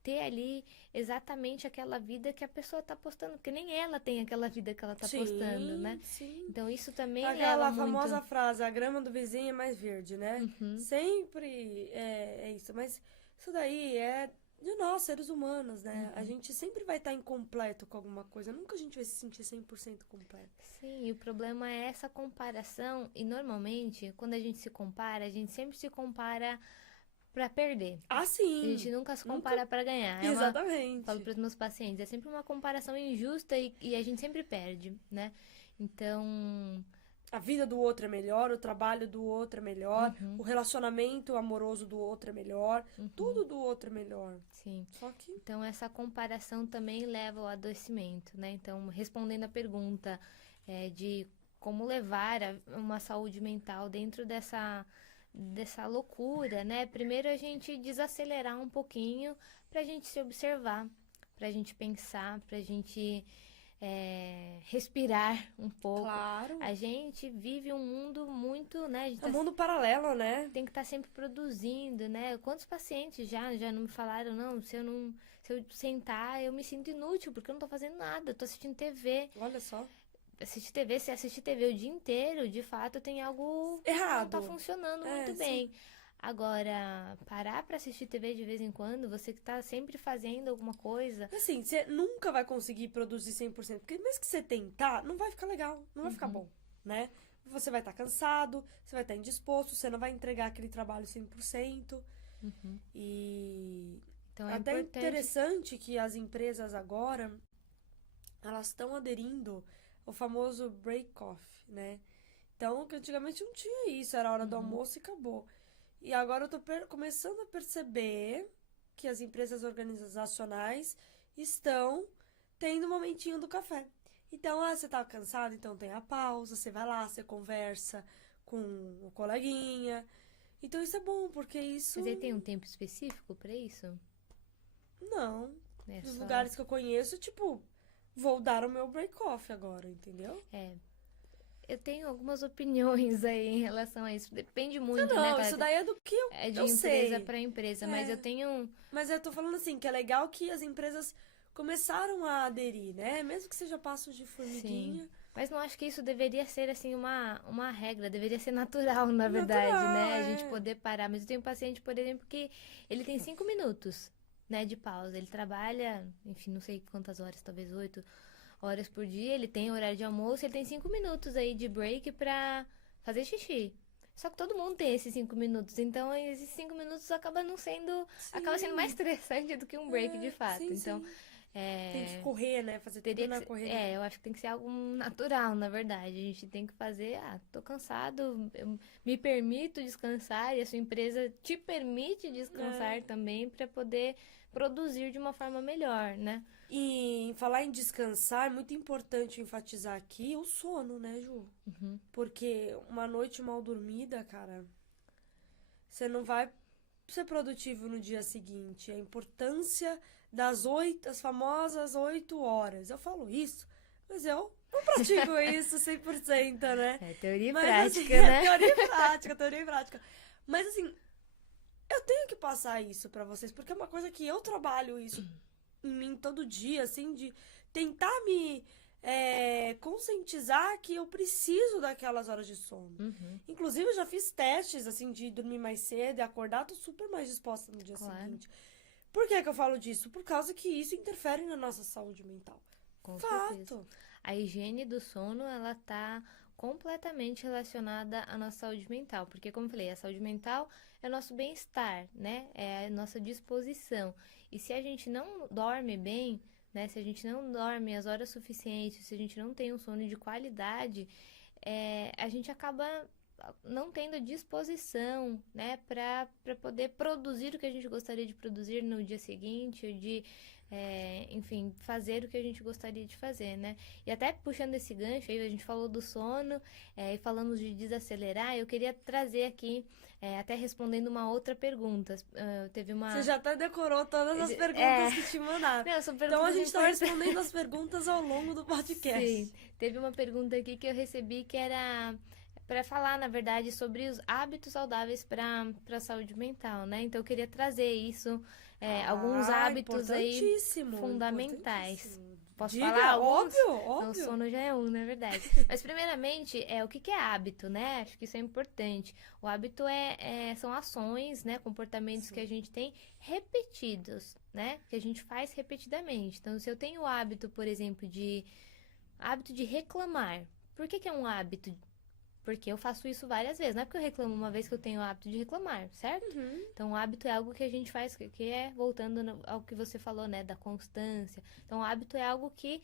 ter ali exatamente aquela vida que a pessoa tá postando, porque nem ela tem aquela vida que ela tá postando, né? Sim. Então isso também Aquela leva famosa muito... frase, a grama do vizinho é mais verde, né? Sempre é isso. Mas isso daí é de nós, seres humanos, né? A gente sempre vai estar incompleto com alguma coisa. Nunca a gente vai se sentir 100% completo. Sim, e o problema é essa comparação. E normalmente, quando a gente se compara, a gente sempre se compara pra perder. Ah, A sim. gente nunca se compara pra ganhar. Exatamente. Falo para os meus pacientes, é sempre uma comparação injusta e a gente sempre perde, né? Então, A vida do outro é melhor, o trabalho do outro é melhor, o relacionamento amoroso do outro é melhor, tudo do outro é melhor. sim. Só que Então, essa comparação também leva ao adoecimento, né? Então, respondendo a pergunta de como levar uma saúde mental dentro dessa loucura, né? Primeiro a gente desacelerar um pouquinho pra gente se observar, pra gente pensar, pra gente respirar um pouco. claro, A gente vive um mundo muito, né? A gente é um mundo paralelo, né? tem que estar sempre produzindo, né? Quantos pacientes já não me falaram, não, se eu sentar, eu me sinto inútil, porque eu não tô fazendo nada, eu tô assistindo TV. Olha só. Se assistir TV o dia inteiro, de fato tem algo que não Errado. tá funcionando muito sim. bem. Agora, parar pra assistir TV de vez em quando, você que tá sempre fazendo alguma coisa. Assim, você nunca vai conseguir produzir 100%, porque mesmo que você tentar, não vai ficar legal, não vai ficar bom, né? Você vai estar cansado, você vai estar indisposto, você não vai entregar aquele trabalho 100%. E Então é até importante. interessante que as empresas agora, elas estão aderindo ao famoso break-off, né? Então, que antigamente não tinha isso, era a hora do almoço e acabou. E agora eu tô começando a perceber que as empresas organizacionais estão tendo um momentinho do café. Então, você tá cansado, então tem a pausa, você vai lá, você conversa com o coleguinha. Então isso é bom, porque isso... Mas aí tem um tempo específico pra isso? Não. É Nos só- lugares que eu conheço, tipo, vou dar o meu break-off agora, entendeu? Eu tenho algumas opiniões aí em relação a isso. Depende muito, né, Não, cara? isso daí é do que É de eu empresa sei. pra empresa, mas eu tenho... Mas eu tô falando assim, que é legal que as empresas começaram a aderir, né? Mesmo que seja passos de formiguinha. Mas não acho que isso deveria ser, assim, uma regra. Deveria ser natural, na verdade, Natural, né? A é. gente poder parar. Mas eu tenho um paciente, por exemplo, que ele tem 5 minutos, né, de pausa. Ele trabalha, enfim, não sei quantas horas, talvez 8 horas por dia. Ele tem horário de almoço, ele tem 5 minutos aí de break pra fazer xixi. Só que todo mundo tem esses 5 minutos. Então, esses 5 minutos acaba não sendo... Acaba sendo mais estressante do que um break, de fato. Sim, Então... sim. Tem que correr, né? Fazer tudo Teria na que correria. eu acho que tem que ser algo natural, na verdade. A gente tem que fazer, tô cansado, eu me permito descansar e a sua empresa te permite descansar também para poder produzir de uma forma melhor, né? E em falar em descansar, é muito importante enfatizar aqui o sono, né, Ju? Porque uma noite mal dormida, cara, você não vai ser produtivo no dia seguinte. A importância as famosas 8 horas. Eu falo isso, mas eu não pratico isso 100%, né? É teoria e Mas, prática, assim, né? teoria e prática. Mas assim, eu tenho que passar isso pra vocês, porque é uma coisa que eu trabalho isso em mim todo dia, assim, de tentar me conscientizar que eu preciso daquelas horas de sono. Inclusive, eu já fiz testes, assim, de dormir mais cedo e acordar, tô super mais disposta no dia Claro. seguinte. Por que que eu falo disso? Por causa que isso interfere na nossa saúde mental. Com Fato. certeza. A higiene do sono, ela tá completamente relacionada à nossa saúde mental, porque como eu falei, a saúde mental é o nosso bem-estar, né? É a nossa disposição. E se a gente não dorme bem, né? Se a gente não dorme as horas suficientes, se a gente não tem um sono de qualidade, a gente acaba não tendo disposição, né, para poder produzir o que a gente gostaria de produzir no dia seguinte, ou de, enfim, fazer o que a gente gostaria de fazer, né? E até puxando esse gancho aí, a gente falou do sono, e falamos de desacelerar, eu queria trazer aqui, até respondendo uma outra pergunta. Teve uma... Você já até decorou todas as perguntas que te mandaram. Não, são Então a perguntas gente tá importantes. respondendo as perguntas ao longo do podcast. Sim, teve uma pergunta aqui que eu recebi que era para falar, na verdade, sobre os hábitos saudáveis para a saúde mental, né? Então eu queria trazer isso, alguns hábitos aí importantíssimo, fundamentais. importantíssimo. Posso Diga, falar alguns? óbvio, Não, o óbvio. sono já é um, na verdade. Mas primeiramente, o que é hábito, né? Acho que isso é importante. O hábito são ações, né? Comportamentos que a gente tem repetidos, né? Que a gente faz repetidamente. Então, se eu tenho o hábito, por exemplo, de reclamar. Por que é um hábito? Porque eu faço isso várias vezes. Não é porque eu reclamo uma vez que eu tenho o hábito de reclamar, certo? Então, o hábito é algo que a gente faz, que é voltando ao que você falou, né? Da constância. Então, o hábito é algo que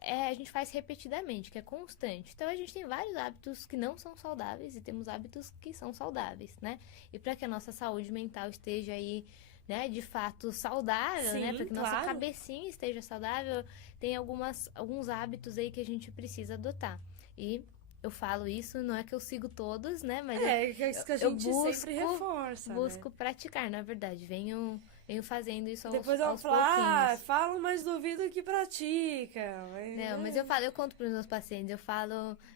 a gente faz repetidamente, que é constante. Então, a gente tem vários hábitos que não são saudáveis e temos hábitos que são saudáveis, né? E para que a nossa saúde mental esteja aí, né, de fato saudável, Sim, né? Para que nossa claro. cabecinha esteja saudável, tem alguns hábitos aí que a gente precisa adotar. E eu falo isso, não é que eu sigo todos, né? Mas Isso que a gente sempre reforça, busco praticar, na verdade. Venho fazendo isso Depois aos eu falo, pouquinhos. falam, mas duvido que pratica. Não, mas eu conto para os meus pacientes,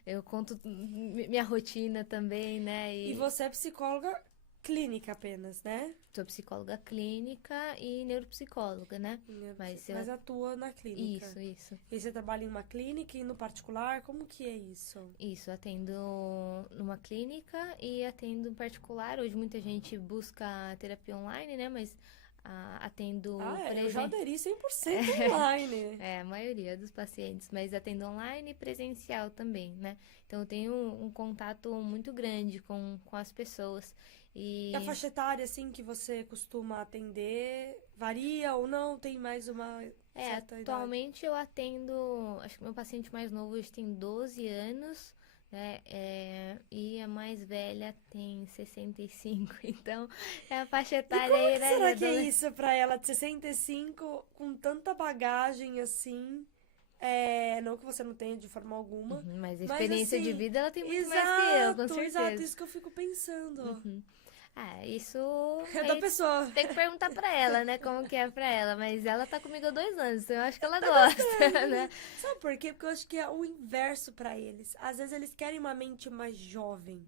eu conto minha rotina também, né? E você é psicóloga clínica apenas, né? Sou psicóloga clínica e neuropsicóloga, né? Mas atua na clínica. Isso. E você trabalha em uma clínica e no particular? Como que é isso? Isso, atendo numa clínica e atendo em particular. Hoje muita gente busca terapia online, né? Mas atendo, por eu já exemplo... aderi 100% online. A maioria dos pacientes, mas atendo online e presencial também, né? Então eu tenho um contato muito grande com as pessoas. E a faixa etária, assim, que você costuma atender, varia ou não? Tem mais uma certa atualmente eu atendo, acho que meu paciente mais novo hoje tem 12 anos, né? E a mais velha tem 65, então a faixa etária aí, né? Será que é isso pra ela de 65, com tanta bagagem assim? Não que você não tenha de forma alguma. Mas a experiência assim, de vida ela tem muito mais que eu, com certeza. Exato, isso que eu fico pensando. Isso É da pessoa. tem que perguntar pra ela, né, como que é pra ela, mas ela tá comigo há 2 anos, então eu acho que ela gosta, né? Sabe por quê? Porque eu acho que é o inverso pra eles. Às vezes eles querem uma mente mais jovem,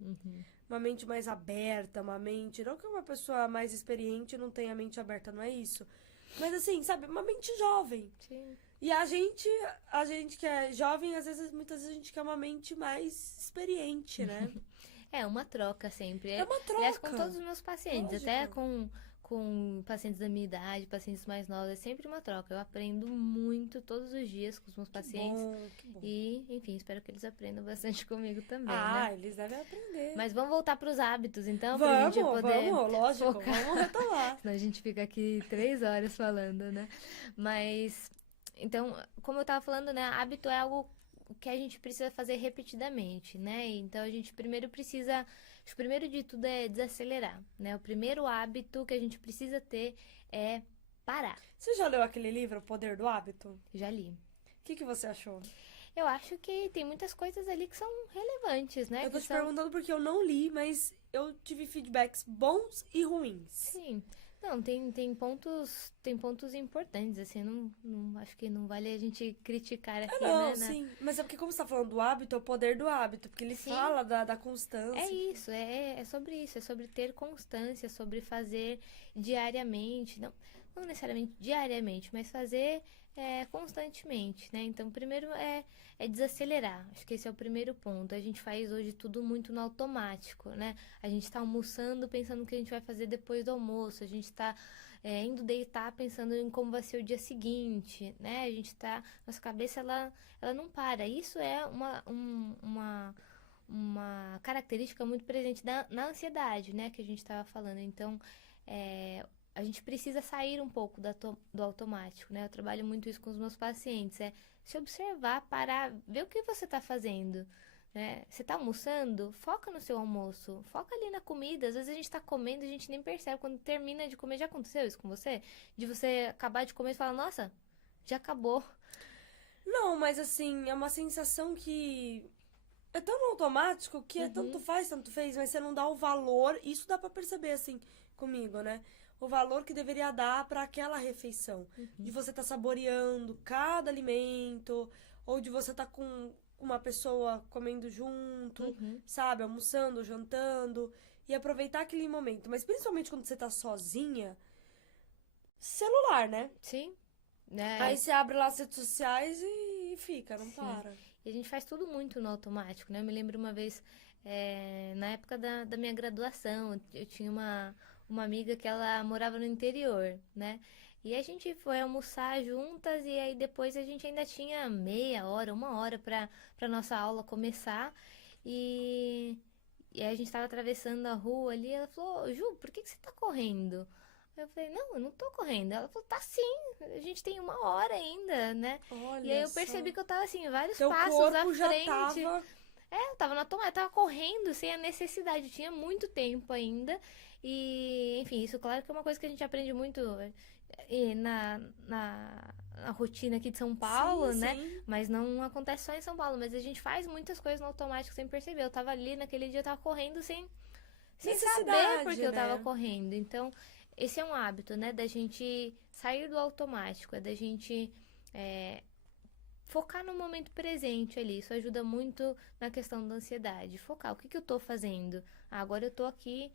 uma mente mais aberta, uma mente... Não que uma pessoa mais experiente não tenha a mente aberta, não é isso. Mas assim, sabe, uma mente jovem. Sim. E a gente que é jovem, muitas vezes a gente quer uma mente mais experiente, né? É uma troca sempre. É uma troca. Aliás, com todos os meus pacientes, Lógico. até com pacientes da minha idade, pacientes mais novos, é sempre uma troca. Eu aprendo muito todos os dias com os meus pacientes. Que bom. E, enfim, espero que eles aprendam bastante comigo também, né? Eles devem aprender. Mas vamos voltar para os hábitos, então, pra gente poder lógico, focar. vamos retomar. Senão a gente fica aqui 3 horas falando, né? Mas Então, como eu tava falando, né, hábito é algo que a gente precisa fazer repetidamente, né? Então a gente primeiro precisa, acho que o primeiro de tudo é desacelerar, né? O primeiro hábito que a gente precisa ter é parar. Você já leu aquele livro, O Poder do Hábito? O Já li. que você achou? Eu acho que tem muitas coisas ali que são relevantes, né? Eu tô Que te são... perguntando porque eu não li, mas eu tive feedbacks bons e ruins. Sim. Não, tem pontos importantes, assim, acho que não vale a gente criticar aqui, Não, né? sim. Mas é porque como você tá falando do hábito, é o poder do hábito. Porque ele Sim. fala da É constância. isso, é sobre isso, é sobre ter constância, sobre fazer diariamente, não necessariamente diariamente, mas fazer constantemente, né? Então, primeiro é desacelerar, acho que esse é o primeiro ponto. A gente faz hoje tudo muito no automático, né? A gente tá almoçando pensando no que a gente vai fazer depois do almoço, a gente tá indo deitar pensando em como vai ser o dia seguinte, né? A gente tá, nossa cabeça, ela não para. Isso é uma característica muito presente na ansiedade, né, que a gente estava falando. Então, a gente precisa sair um pouco do automático, né? Eu trabalho muito isso com os meus pacientes, se observar, parar, ver o que você está fazendo, né? Você está almoçando? Foca no seu almoço, foca ali na comida. Às vezes a gente está comendo e a gente nem percebe quando termina de comer. Já aconteceu isso com você? De você acabar de comer e falar, nossa, já acabou. Não, mas assim, é uma sensação que é tão automático que é tanto faz, tanto fez, mas você não dá o valor. Isso dá pra perceber, assim, comigo, né? O valor que deveria dar pra aquela refeição. De você estar saboreando cada alimento, ou de você estar com uma pessoa comendo junto, sabe? Almoçando, jantando, e aproveitar aquele momento. Mas principalmente quando você tá sozinha, celular, né? Sim. Aí você abre lá as redes sociais e fica, não Sim. para. E a gente faz tudo muito no automático, né? Eu me lembro uma vez, na época da minha graduação, eu tinha uma amiga que ela morava no interior, né? E a gente foi almoçar juntas e aí depois a gente ainda tinha meia hora, uma hora pra nossa aula começar. E aí a gente tava atravessando a rua ali, ela falou, Ju, por que você tá correndo? Eu falei, não, eu não tô correndo. Ela falou, tá sim, a gente tem uma hora ainda, né? Olha E aí eu só. percebi que eu tava assim, vários Teu passos corpo à já frente. tava. Eu tava na tomada, tava correndo sem a necessidade, tinha muito tempo ainda. E, enfim, isso claro que é uma coisa que a gente aprende muito na rotina aqui de São Paulo, Sim, né? sim. Mas não acontece só em São Paulo, mas a gente faz muitas coisas no automático sem perceber. Eu tava ali naquele dia, eu tava correndo sem saber Necessidade, porque eu tava né? correndo. Então, esse é um hábito, né? Da gente sair do automático, da gente focar no momento presente ali. Isso ajuda muito na questão da ansiedade. Focar, o que eu tô fazendo? Agora eu tô aqui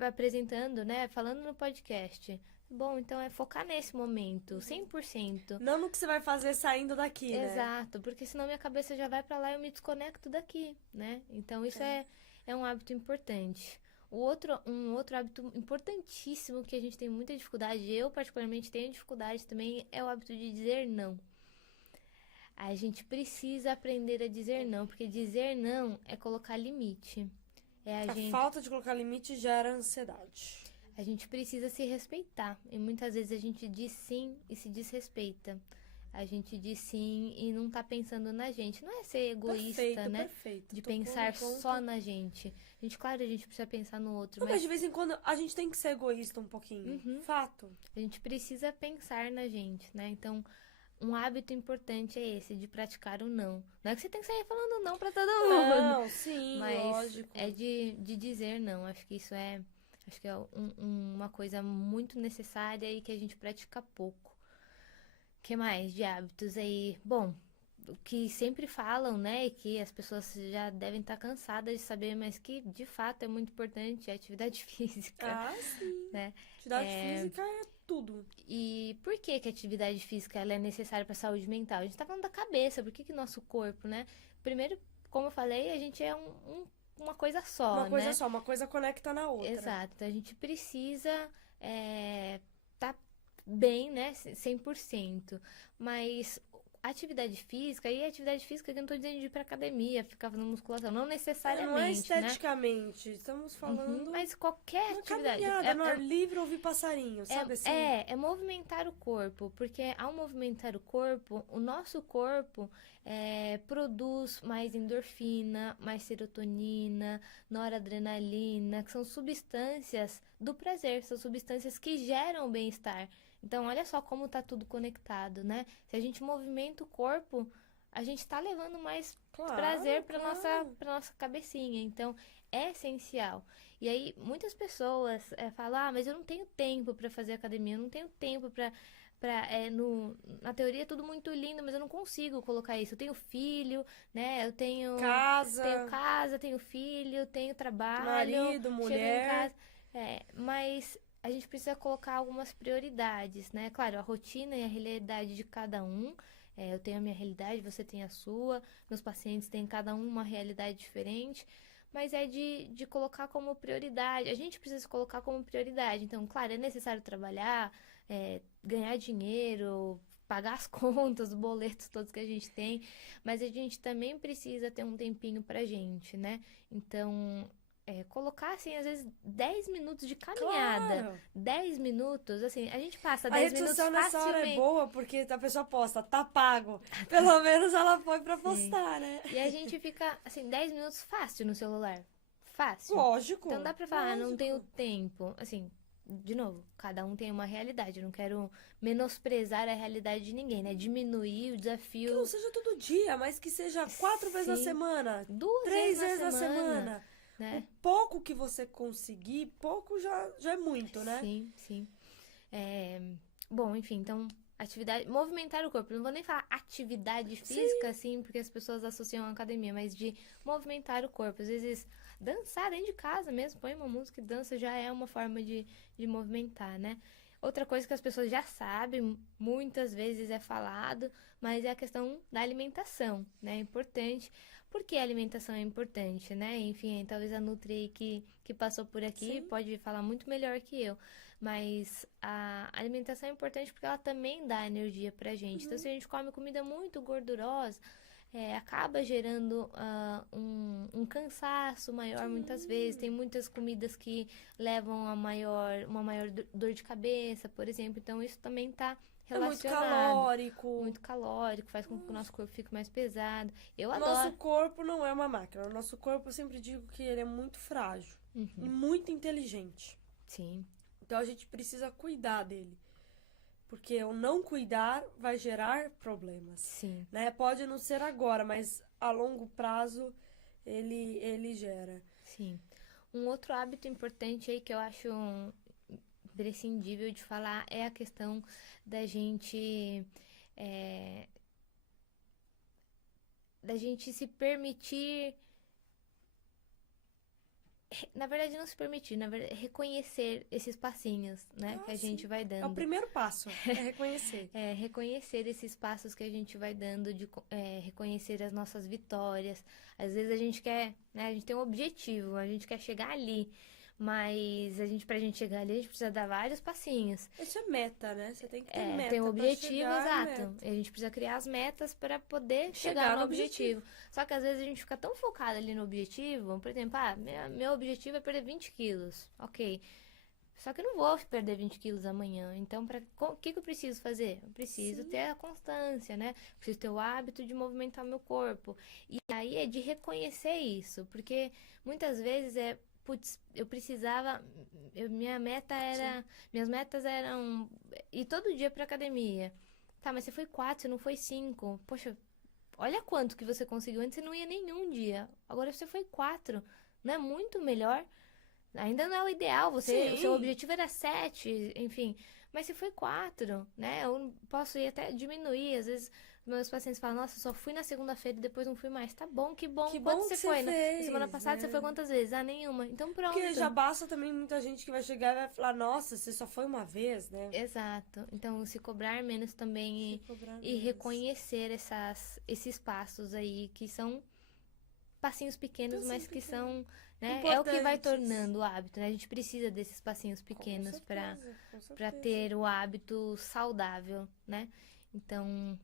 apresentando, né? Falando no podcast. Bom, então é focar nesse momento, 100%. Não no que você vai fazer saindo daqui, né? Exato, porque senão minha cabeça já vai pra lá e eu me desconecto daqui, né? Então isso é um hábito importante. Um outro hábito importantíssimo que a gente tem muita dificuldade, eu particularmente tenho dificuldade também, é o hábito de dizer não. A gente precisa aprender a dizer não, porque dizer não é colocar limite. A falta de colocar limite gera ansiedade. A gente precisa se respeitar. E muitas vezes a gente diz sim e se desrespeita. A gente diz sim e não tá pensando na gente. Não é ser egoísta, Perfeito, né? perfeito. De Tocou no pensar ponto. só na gente. Claro, a gente precisa pensar no outro, Não, mas mas de vez em quando a gente tem que ser egoísta um pouquinho. Fato. a gente precisa pensar na gente, né? Então, um hábito importante é esse, de praticar o não. Não é que você tem que sair falando não pra todo mundo. Não, sim, Mas lógico. é de dizer não. Acho que isso acho que é uma coisa muito necessária e que a gente pratica pouco. O que mais de hábitos aí? Bom, o que sempre falam, né, e que as pessoas já devem estar cansadas de saber, mas que de fato é muito importante, é a atividade física, Ah, sim. né? Atividade física é tudo. E por que que a atividade física ela é necessária para a saúde mental? A gente tá falando da cabeça, por que nosso corpo, né? Primeiro, como eu falei, a gente é uma coisa só, Uma coisa né? só, uma coisa conecta na outra. Exato, então a gente precisa tá bem, né, 100%. Mas atividade física, e atividade física que eu não tô dizendo de ir pra academia, ficar fazendo musculação, não Não é necessariamente, né? esteticamente, estamos falando Mas qualquer uma atividade. caminhada no ar livre, ouvir passarinho, sabe assim? É movimentar o corpo, porque ao movimentar o corpo, o nosso corpo produz mais endorfina, mais serotonina, noradrenalina, que são substâncias do prazer, são substâncias que geram o bem-estar. Então, olha só como tá tudo conectado, né? Se a gente movimenta o corpo, a gente tá levando mais prazer para nossa cabecinha. Então, é essencial. E aí, muitas pessoas falam, mas eu não tenho tempo para fazer academia, eu não tenho tempo na teoria é tudo muito lindo, mas eu não consigo colocar isso. Eu tenho filho, né? Eu tenho casa, tenho filho, tenho trabalho, marido, chego mulher. em casa. Mas a gente precisa colocar algumas prioridades, né? Claro, a rotina e a realidade de cada um. Eu tenho a minha realidade, você tem a sua, meus pacientes têm cada um uma realidade diferente, mas é de colocar como prioridade. A gente precisa se colocar como prioridade. Então, claro, é necessário trabalhar, ganhar dinheiro, pagar as contas, os boletos todos que a gente tem, mas a gente também precisa ter um tempinho pra gente, né? Então, colocar, assim, às vezes 10 minutos de caminhada. Claro. 10 minutos, assim, a gente passa 10 minutos A rede social nessa hora é facilmente. boa porque a pessoa posta, tá pago. Pelo menos ela foi pra postar, né? E a gente fica, assim, 10 minutos fácil no celular. Fácil. Lógico. Então dá pra falar, não lógico. tenho tempo. Assim, de novo, cada um tem uma realidade. Eu não quero menosprezar a realidade de ninguém, né? Diminuir o desafio. Que não seja todo dia, mas que seja 4 vezes na Sim. semana. 2 3 vezes vezes na semana. né? O pouco que você conseguir, pouco já é muito, né? Sim. Bom, enfim, então, atividade, movimentar o corpo. Não vou nem falar atividade física, assim, porque as pessoas associam à academia, mas de movimentar o corpo. Às vezes, dançar dentro de casa mesmo, põe uma música e dança, já é uma forma de movimentar, né? Outra coisa que as pessoas já sabem, muitas vezes é falado, mas é a questão da alimentação, né? É importante. Por que a alimentação é importante, né? Enfim, talvez a Nutri aí que passou por aqui pode falar muito melhor que eu. Mas a alimentação é importante porque ela também dá energia pra gente. Então, se a gente come comida muito gordurosa, acaba gerando um cansaço maior muitas vezes. Tem muitas comidas que levam a uma maior dor de cabeça, por exemplo. Então, isso também tá relacionado. Muito calórico, faz com que o nosso corpo fique mais pesado. Eu adoro. Nosso corpo não é uma máquina. O nosso corpo, eu sempre digo que ele é muito frágil e muito inteligente. Sim. Então, a gente precisa cuidar dele. Porque o não cuidar vai gerar problemas. Sim. Né? Pode não ser agora, mas a longo prazo ele gera. Sim. Um outro hábito importante aí que eu acho imprescindível de falar é a questão da gente se permitir, na verdade não se permitir, na verdade reconhecer esses passinhos, né, que a gente vai dando. É o primeiro passo, é reconhecer. Reconhecer esses passos que a gente vai dando, reconhecer as nossas vitórias. Às vezes a gente quer, né, a gente tem um objetivo, a gente quer chegar ali, mas pra gente chegar ali, a gente precisa dar vários passinhos. Isso é meta, né? Você tem que ter meta. Tem um objetivo, exato. E a gente precisa criar as metas para poder chegar no objetivo. Só que às vezes a gente fica tão focado ali no objetivo, por exemplo, meu objetivo é perder 20 quilos. Ok. Só que eu não vou perder 20 quilos amanhã. Então, o que eu preciso fazer? Eu preciso ter a constância, né? Preciso ter o hábito de movimentar meu corpo. E aí é de reconhecer isso. Porque muitas vezes putz, eu precisava, minhas metas eram ir todo dia pra academia. Tá, mas você foi 4, você não foi 5. Poxa, olha quanto que você conseguiu. Antes você não ia nenhum dia. Agora você foi 4. Não é muito melhor? Ainda não é o ideal. O seu objetivo era 7, enfim. Mas se foi 4, né? Eu posso ir até diminuir. Às vezes meus pacientes falam, nossa, só fui na segunda-feira e depois não fui mais. Tá bom, que bom. Quanto você foi? Fez, na semana passada você foi quantas vezes? Nenhuma. Então pronto. Porque já basta também muita gente que vai chegar e vai falar, nossa, você só foi uma vez, né? Exato. Então se cobrar menos também e reconhecer esses passos aí que são passinhos pequenos, mas que são, né? É o que vai tornando o hábito, né? A gente precisa desses passinhos pequenos para ter o hábito saudável, né? Então,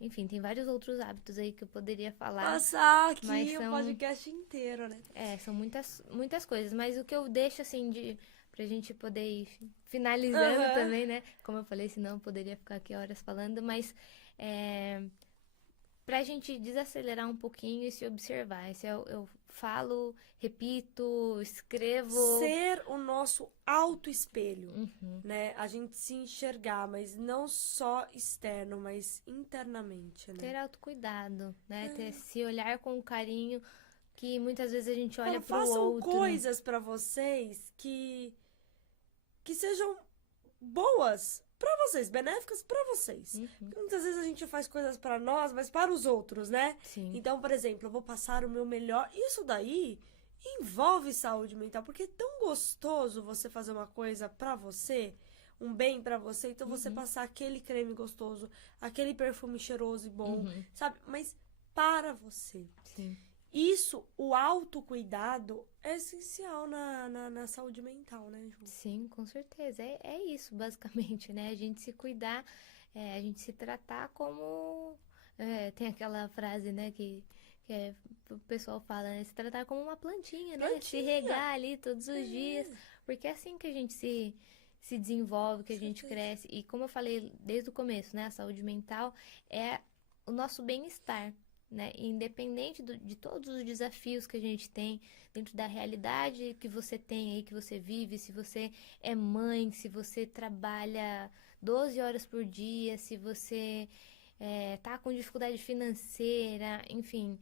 Enfim, tem vários outros hábitos aí que eu poderia falar. Passar aqui mas o podcast inteiro, né? são muitas coisas. Mas o que eu deixo, assim, pra gente poder ir finalizando também, né? Como eu falei, senão eu poderia ficar aqui horas falando. Mas pra gente desacelerar um pouquinho e se observar. Esse eu falo, repito, escrevo. Ser o nosso autoespelho, né? A gente se enxergar, mas não só externo, mas internamente, né? Ter autocuidado, né? Se olhar com carinho, que muitas vezes a gente olha pro façam outro. coisas pra vocês que sejam boas pra vocês, benéficas pra vocês. Porque muitas vezes a gente faz coisas pra nós, mas para os outros, né? Sim. Então, por exemplo, eu vou passar o meu melhor. Isso daí envolve saúde mental, porque é tão gostoso você fazer uma coisa pra você, um bem pra você, então você passar aquele creme gostoso, aquele perfume cheiroso e bom, sabe? Mas para você. Sim. Isso, o autocuidado é essencial na saúde mental, né, Ju? Sim, com certeza. É isso, basicamente, né? A gente se cuidar, a gente se tratar como... tem aquela frase, né, que o pessoal fala, né? Se tratar como uma plantinha, né? Se regar ali todos os dias. Porque é assim que a gente se desenvolve, que a gente cresce. E como eu falei desde o começo, né? A saúde mental é o nosso bem-estar, né? Independente de todos os desafios que a gente tem dentro da realidade que você tem aí, que você vive, se você é mãe, se você trabalha 12 horas por dia, se você tá com dificuldade financeira, enfim,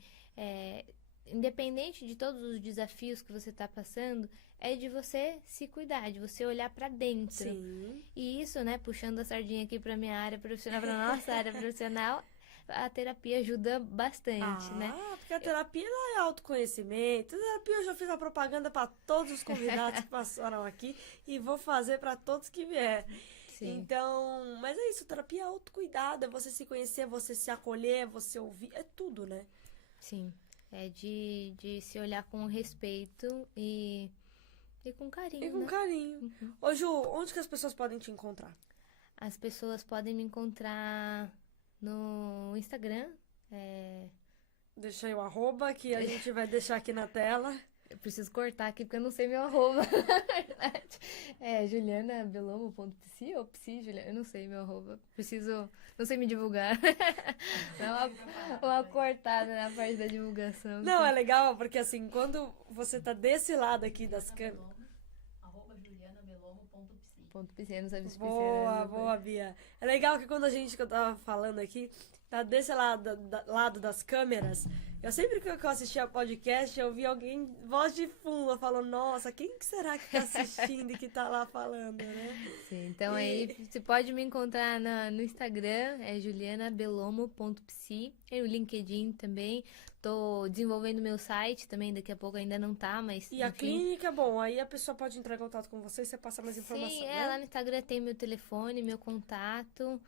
independente de todos os desafios que você tá passando, é de você se cuidar, de você olhar pra dentro. Sim. E isso, né, puxando a sardinha aqui pra minha área profissional, pra nossa área profissional, a terapia ajuda bastante, né? Porque a terapia não é autoconhecimento. A terapia eu já fiz a propaganda para todos os convidados que passaram aqui e vou fazer para todos que vier. Sim. Então, mas é isso, terapia é autocuidado, é você se conhecer, você se acolher, você ouvir, é tudo, né? Sim, é de se olhar com respeito e com carinho, E com né? carinho. Ô Ju, onde que as pessoas podem te encontrar? As pessoas podem me encontrar no Instagram. Deixa aí o arroba que a gente vai deixar aqui na tela. Eu preciso cortar aqui porque eu não sei meu arroba, na verdade. julianabelomo.psi ou psi, Juliana? Eu não sei meu arroba. Não sei me divulgar. Dá uma cortada na parte da divulgação. Não, é legal porque assim, quando você tá desse lado aqui das câmeras... .psi, eu não sabia se Boa, Bia. É legal que quando que eu tava falando aqui, tá desse lado das câmeras, eu sempre que eu assistia podcast, eu vi alguém, voz de fundo, falando, nossa, quem que será que tá assistindo e que tá lá falando, né? Sim, então aí você pode me encontrar no Instagram, julianabelomo.psi, e no LinkedIn também. Tô desenvolvendo meu site também, daqui a pouco ainda não tá, mas E a enfim. clínica, bom, aí a pessoa pode entrar em contato com você e você passa mais informação, Sim, né? lá no Instagram tem meu telefone, meu contato,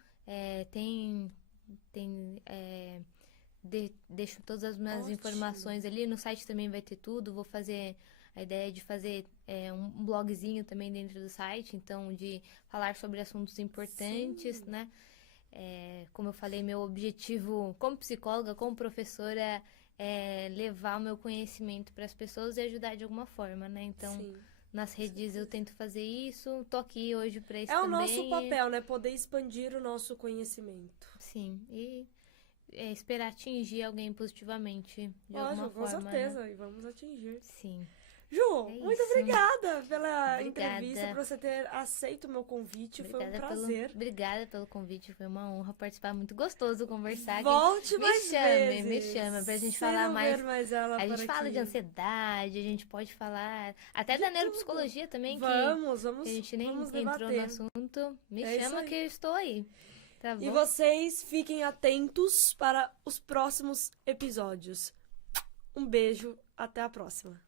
deixo todas as minhas Ótimo. informações ali, no site também vai ter tudo, vou fazer a ideia de fazer um blogzinho também dentro do site, então de falar sobre assuntos importantes, Sim. né? Como eu falei, meu objetivo como psicóloga, como professora, é levar o meu conhecimento para as pessoas e ajudar de alguma forma, né? Então, Sim. nas redes eu tento fazer isso, tô aqui hoje para isso É também. o nosso papel, né? Poder expandir o nosso conhecimento. Sim, e esperar atingir alguém positivamente de alguma Com forma, certeza, né? e vamos atingir. Sim. Ju, É muito isso. obrigada pela Obrigada. entrevista, por você ter aceito o meu convite. Foi um prazer. Obrigada pelo convite, foi uma honra participar, muito gostoso conversar. Volte mais vezes. Me chama pra gente Se falar não mais. ver mais ela A por gente fala aqui. de ansiedade, a gente pode falar até da tudo. neuropsicologia também, Vamos que a gente nem vamos entrou no debater. assunto. Me É isso chama aí. que eu estou aí. Tá bom? E vocês fiquem atentos para os próximos episódios. Um beijo, até a próxima.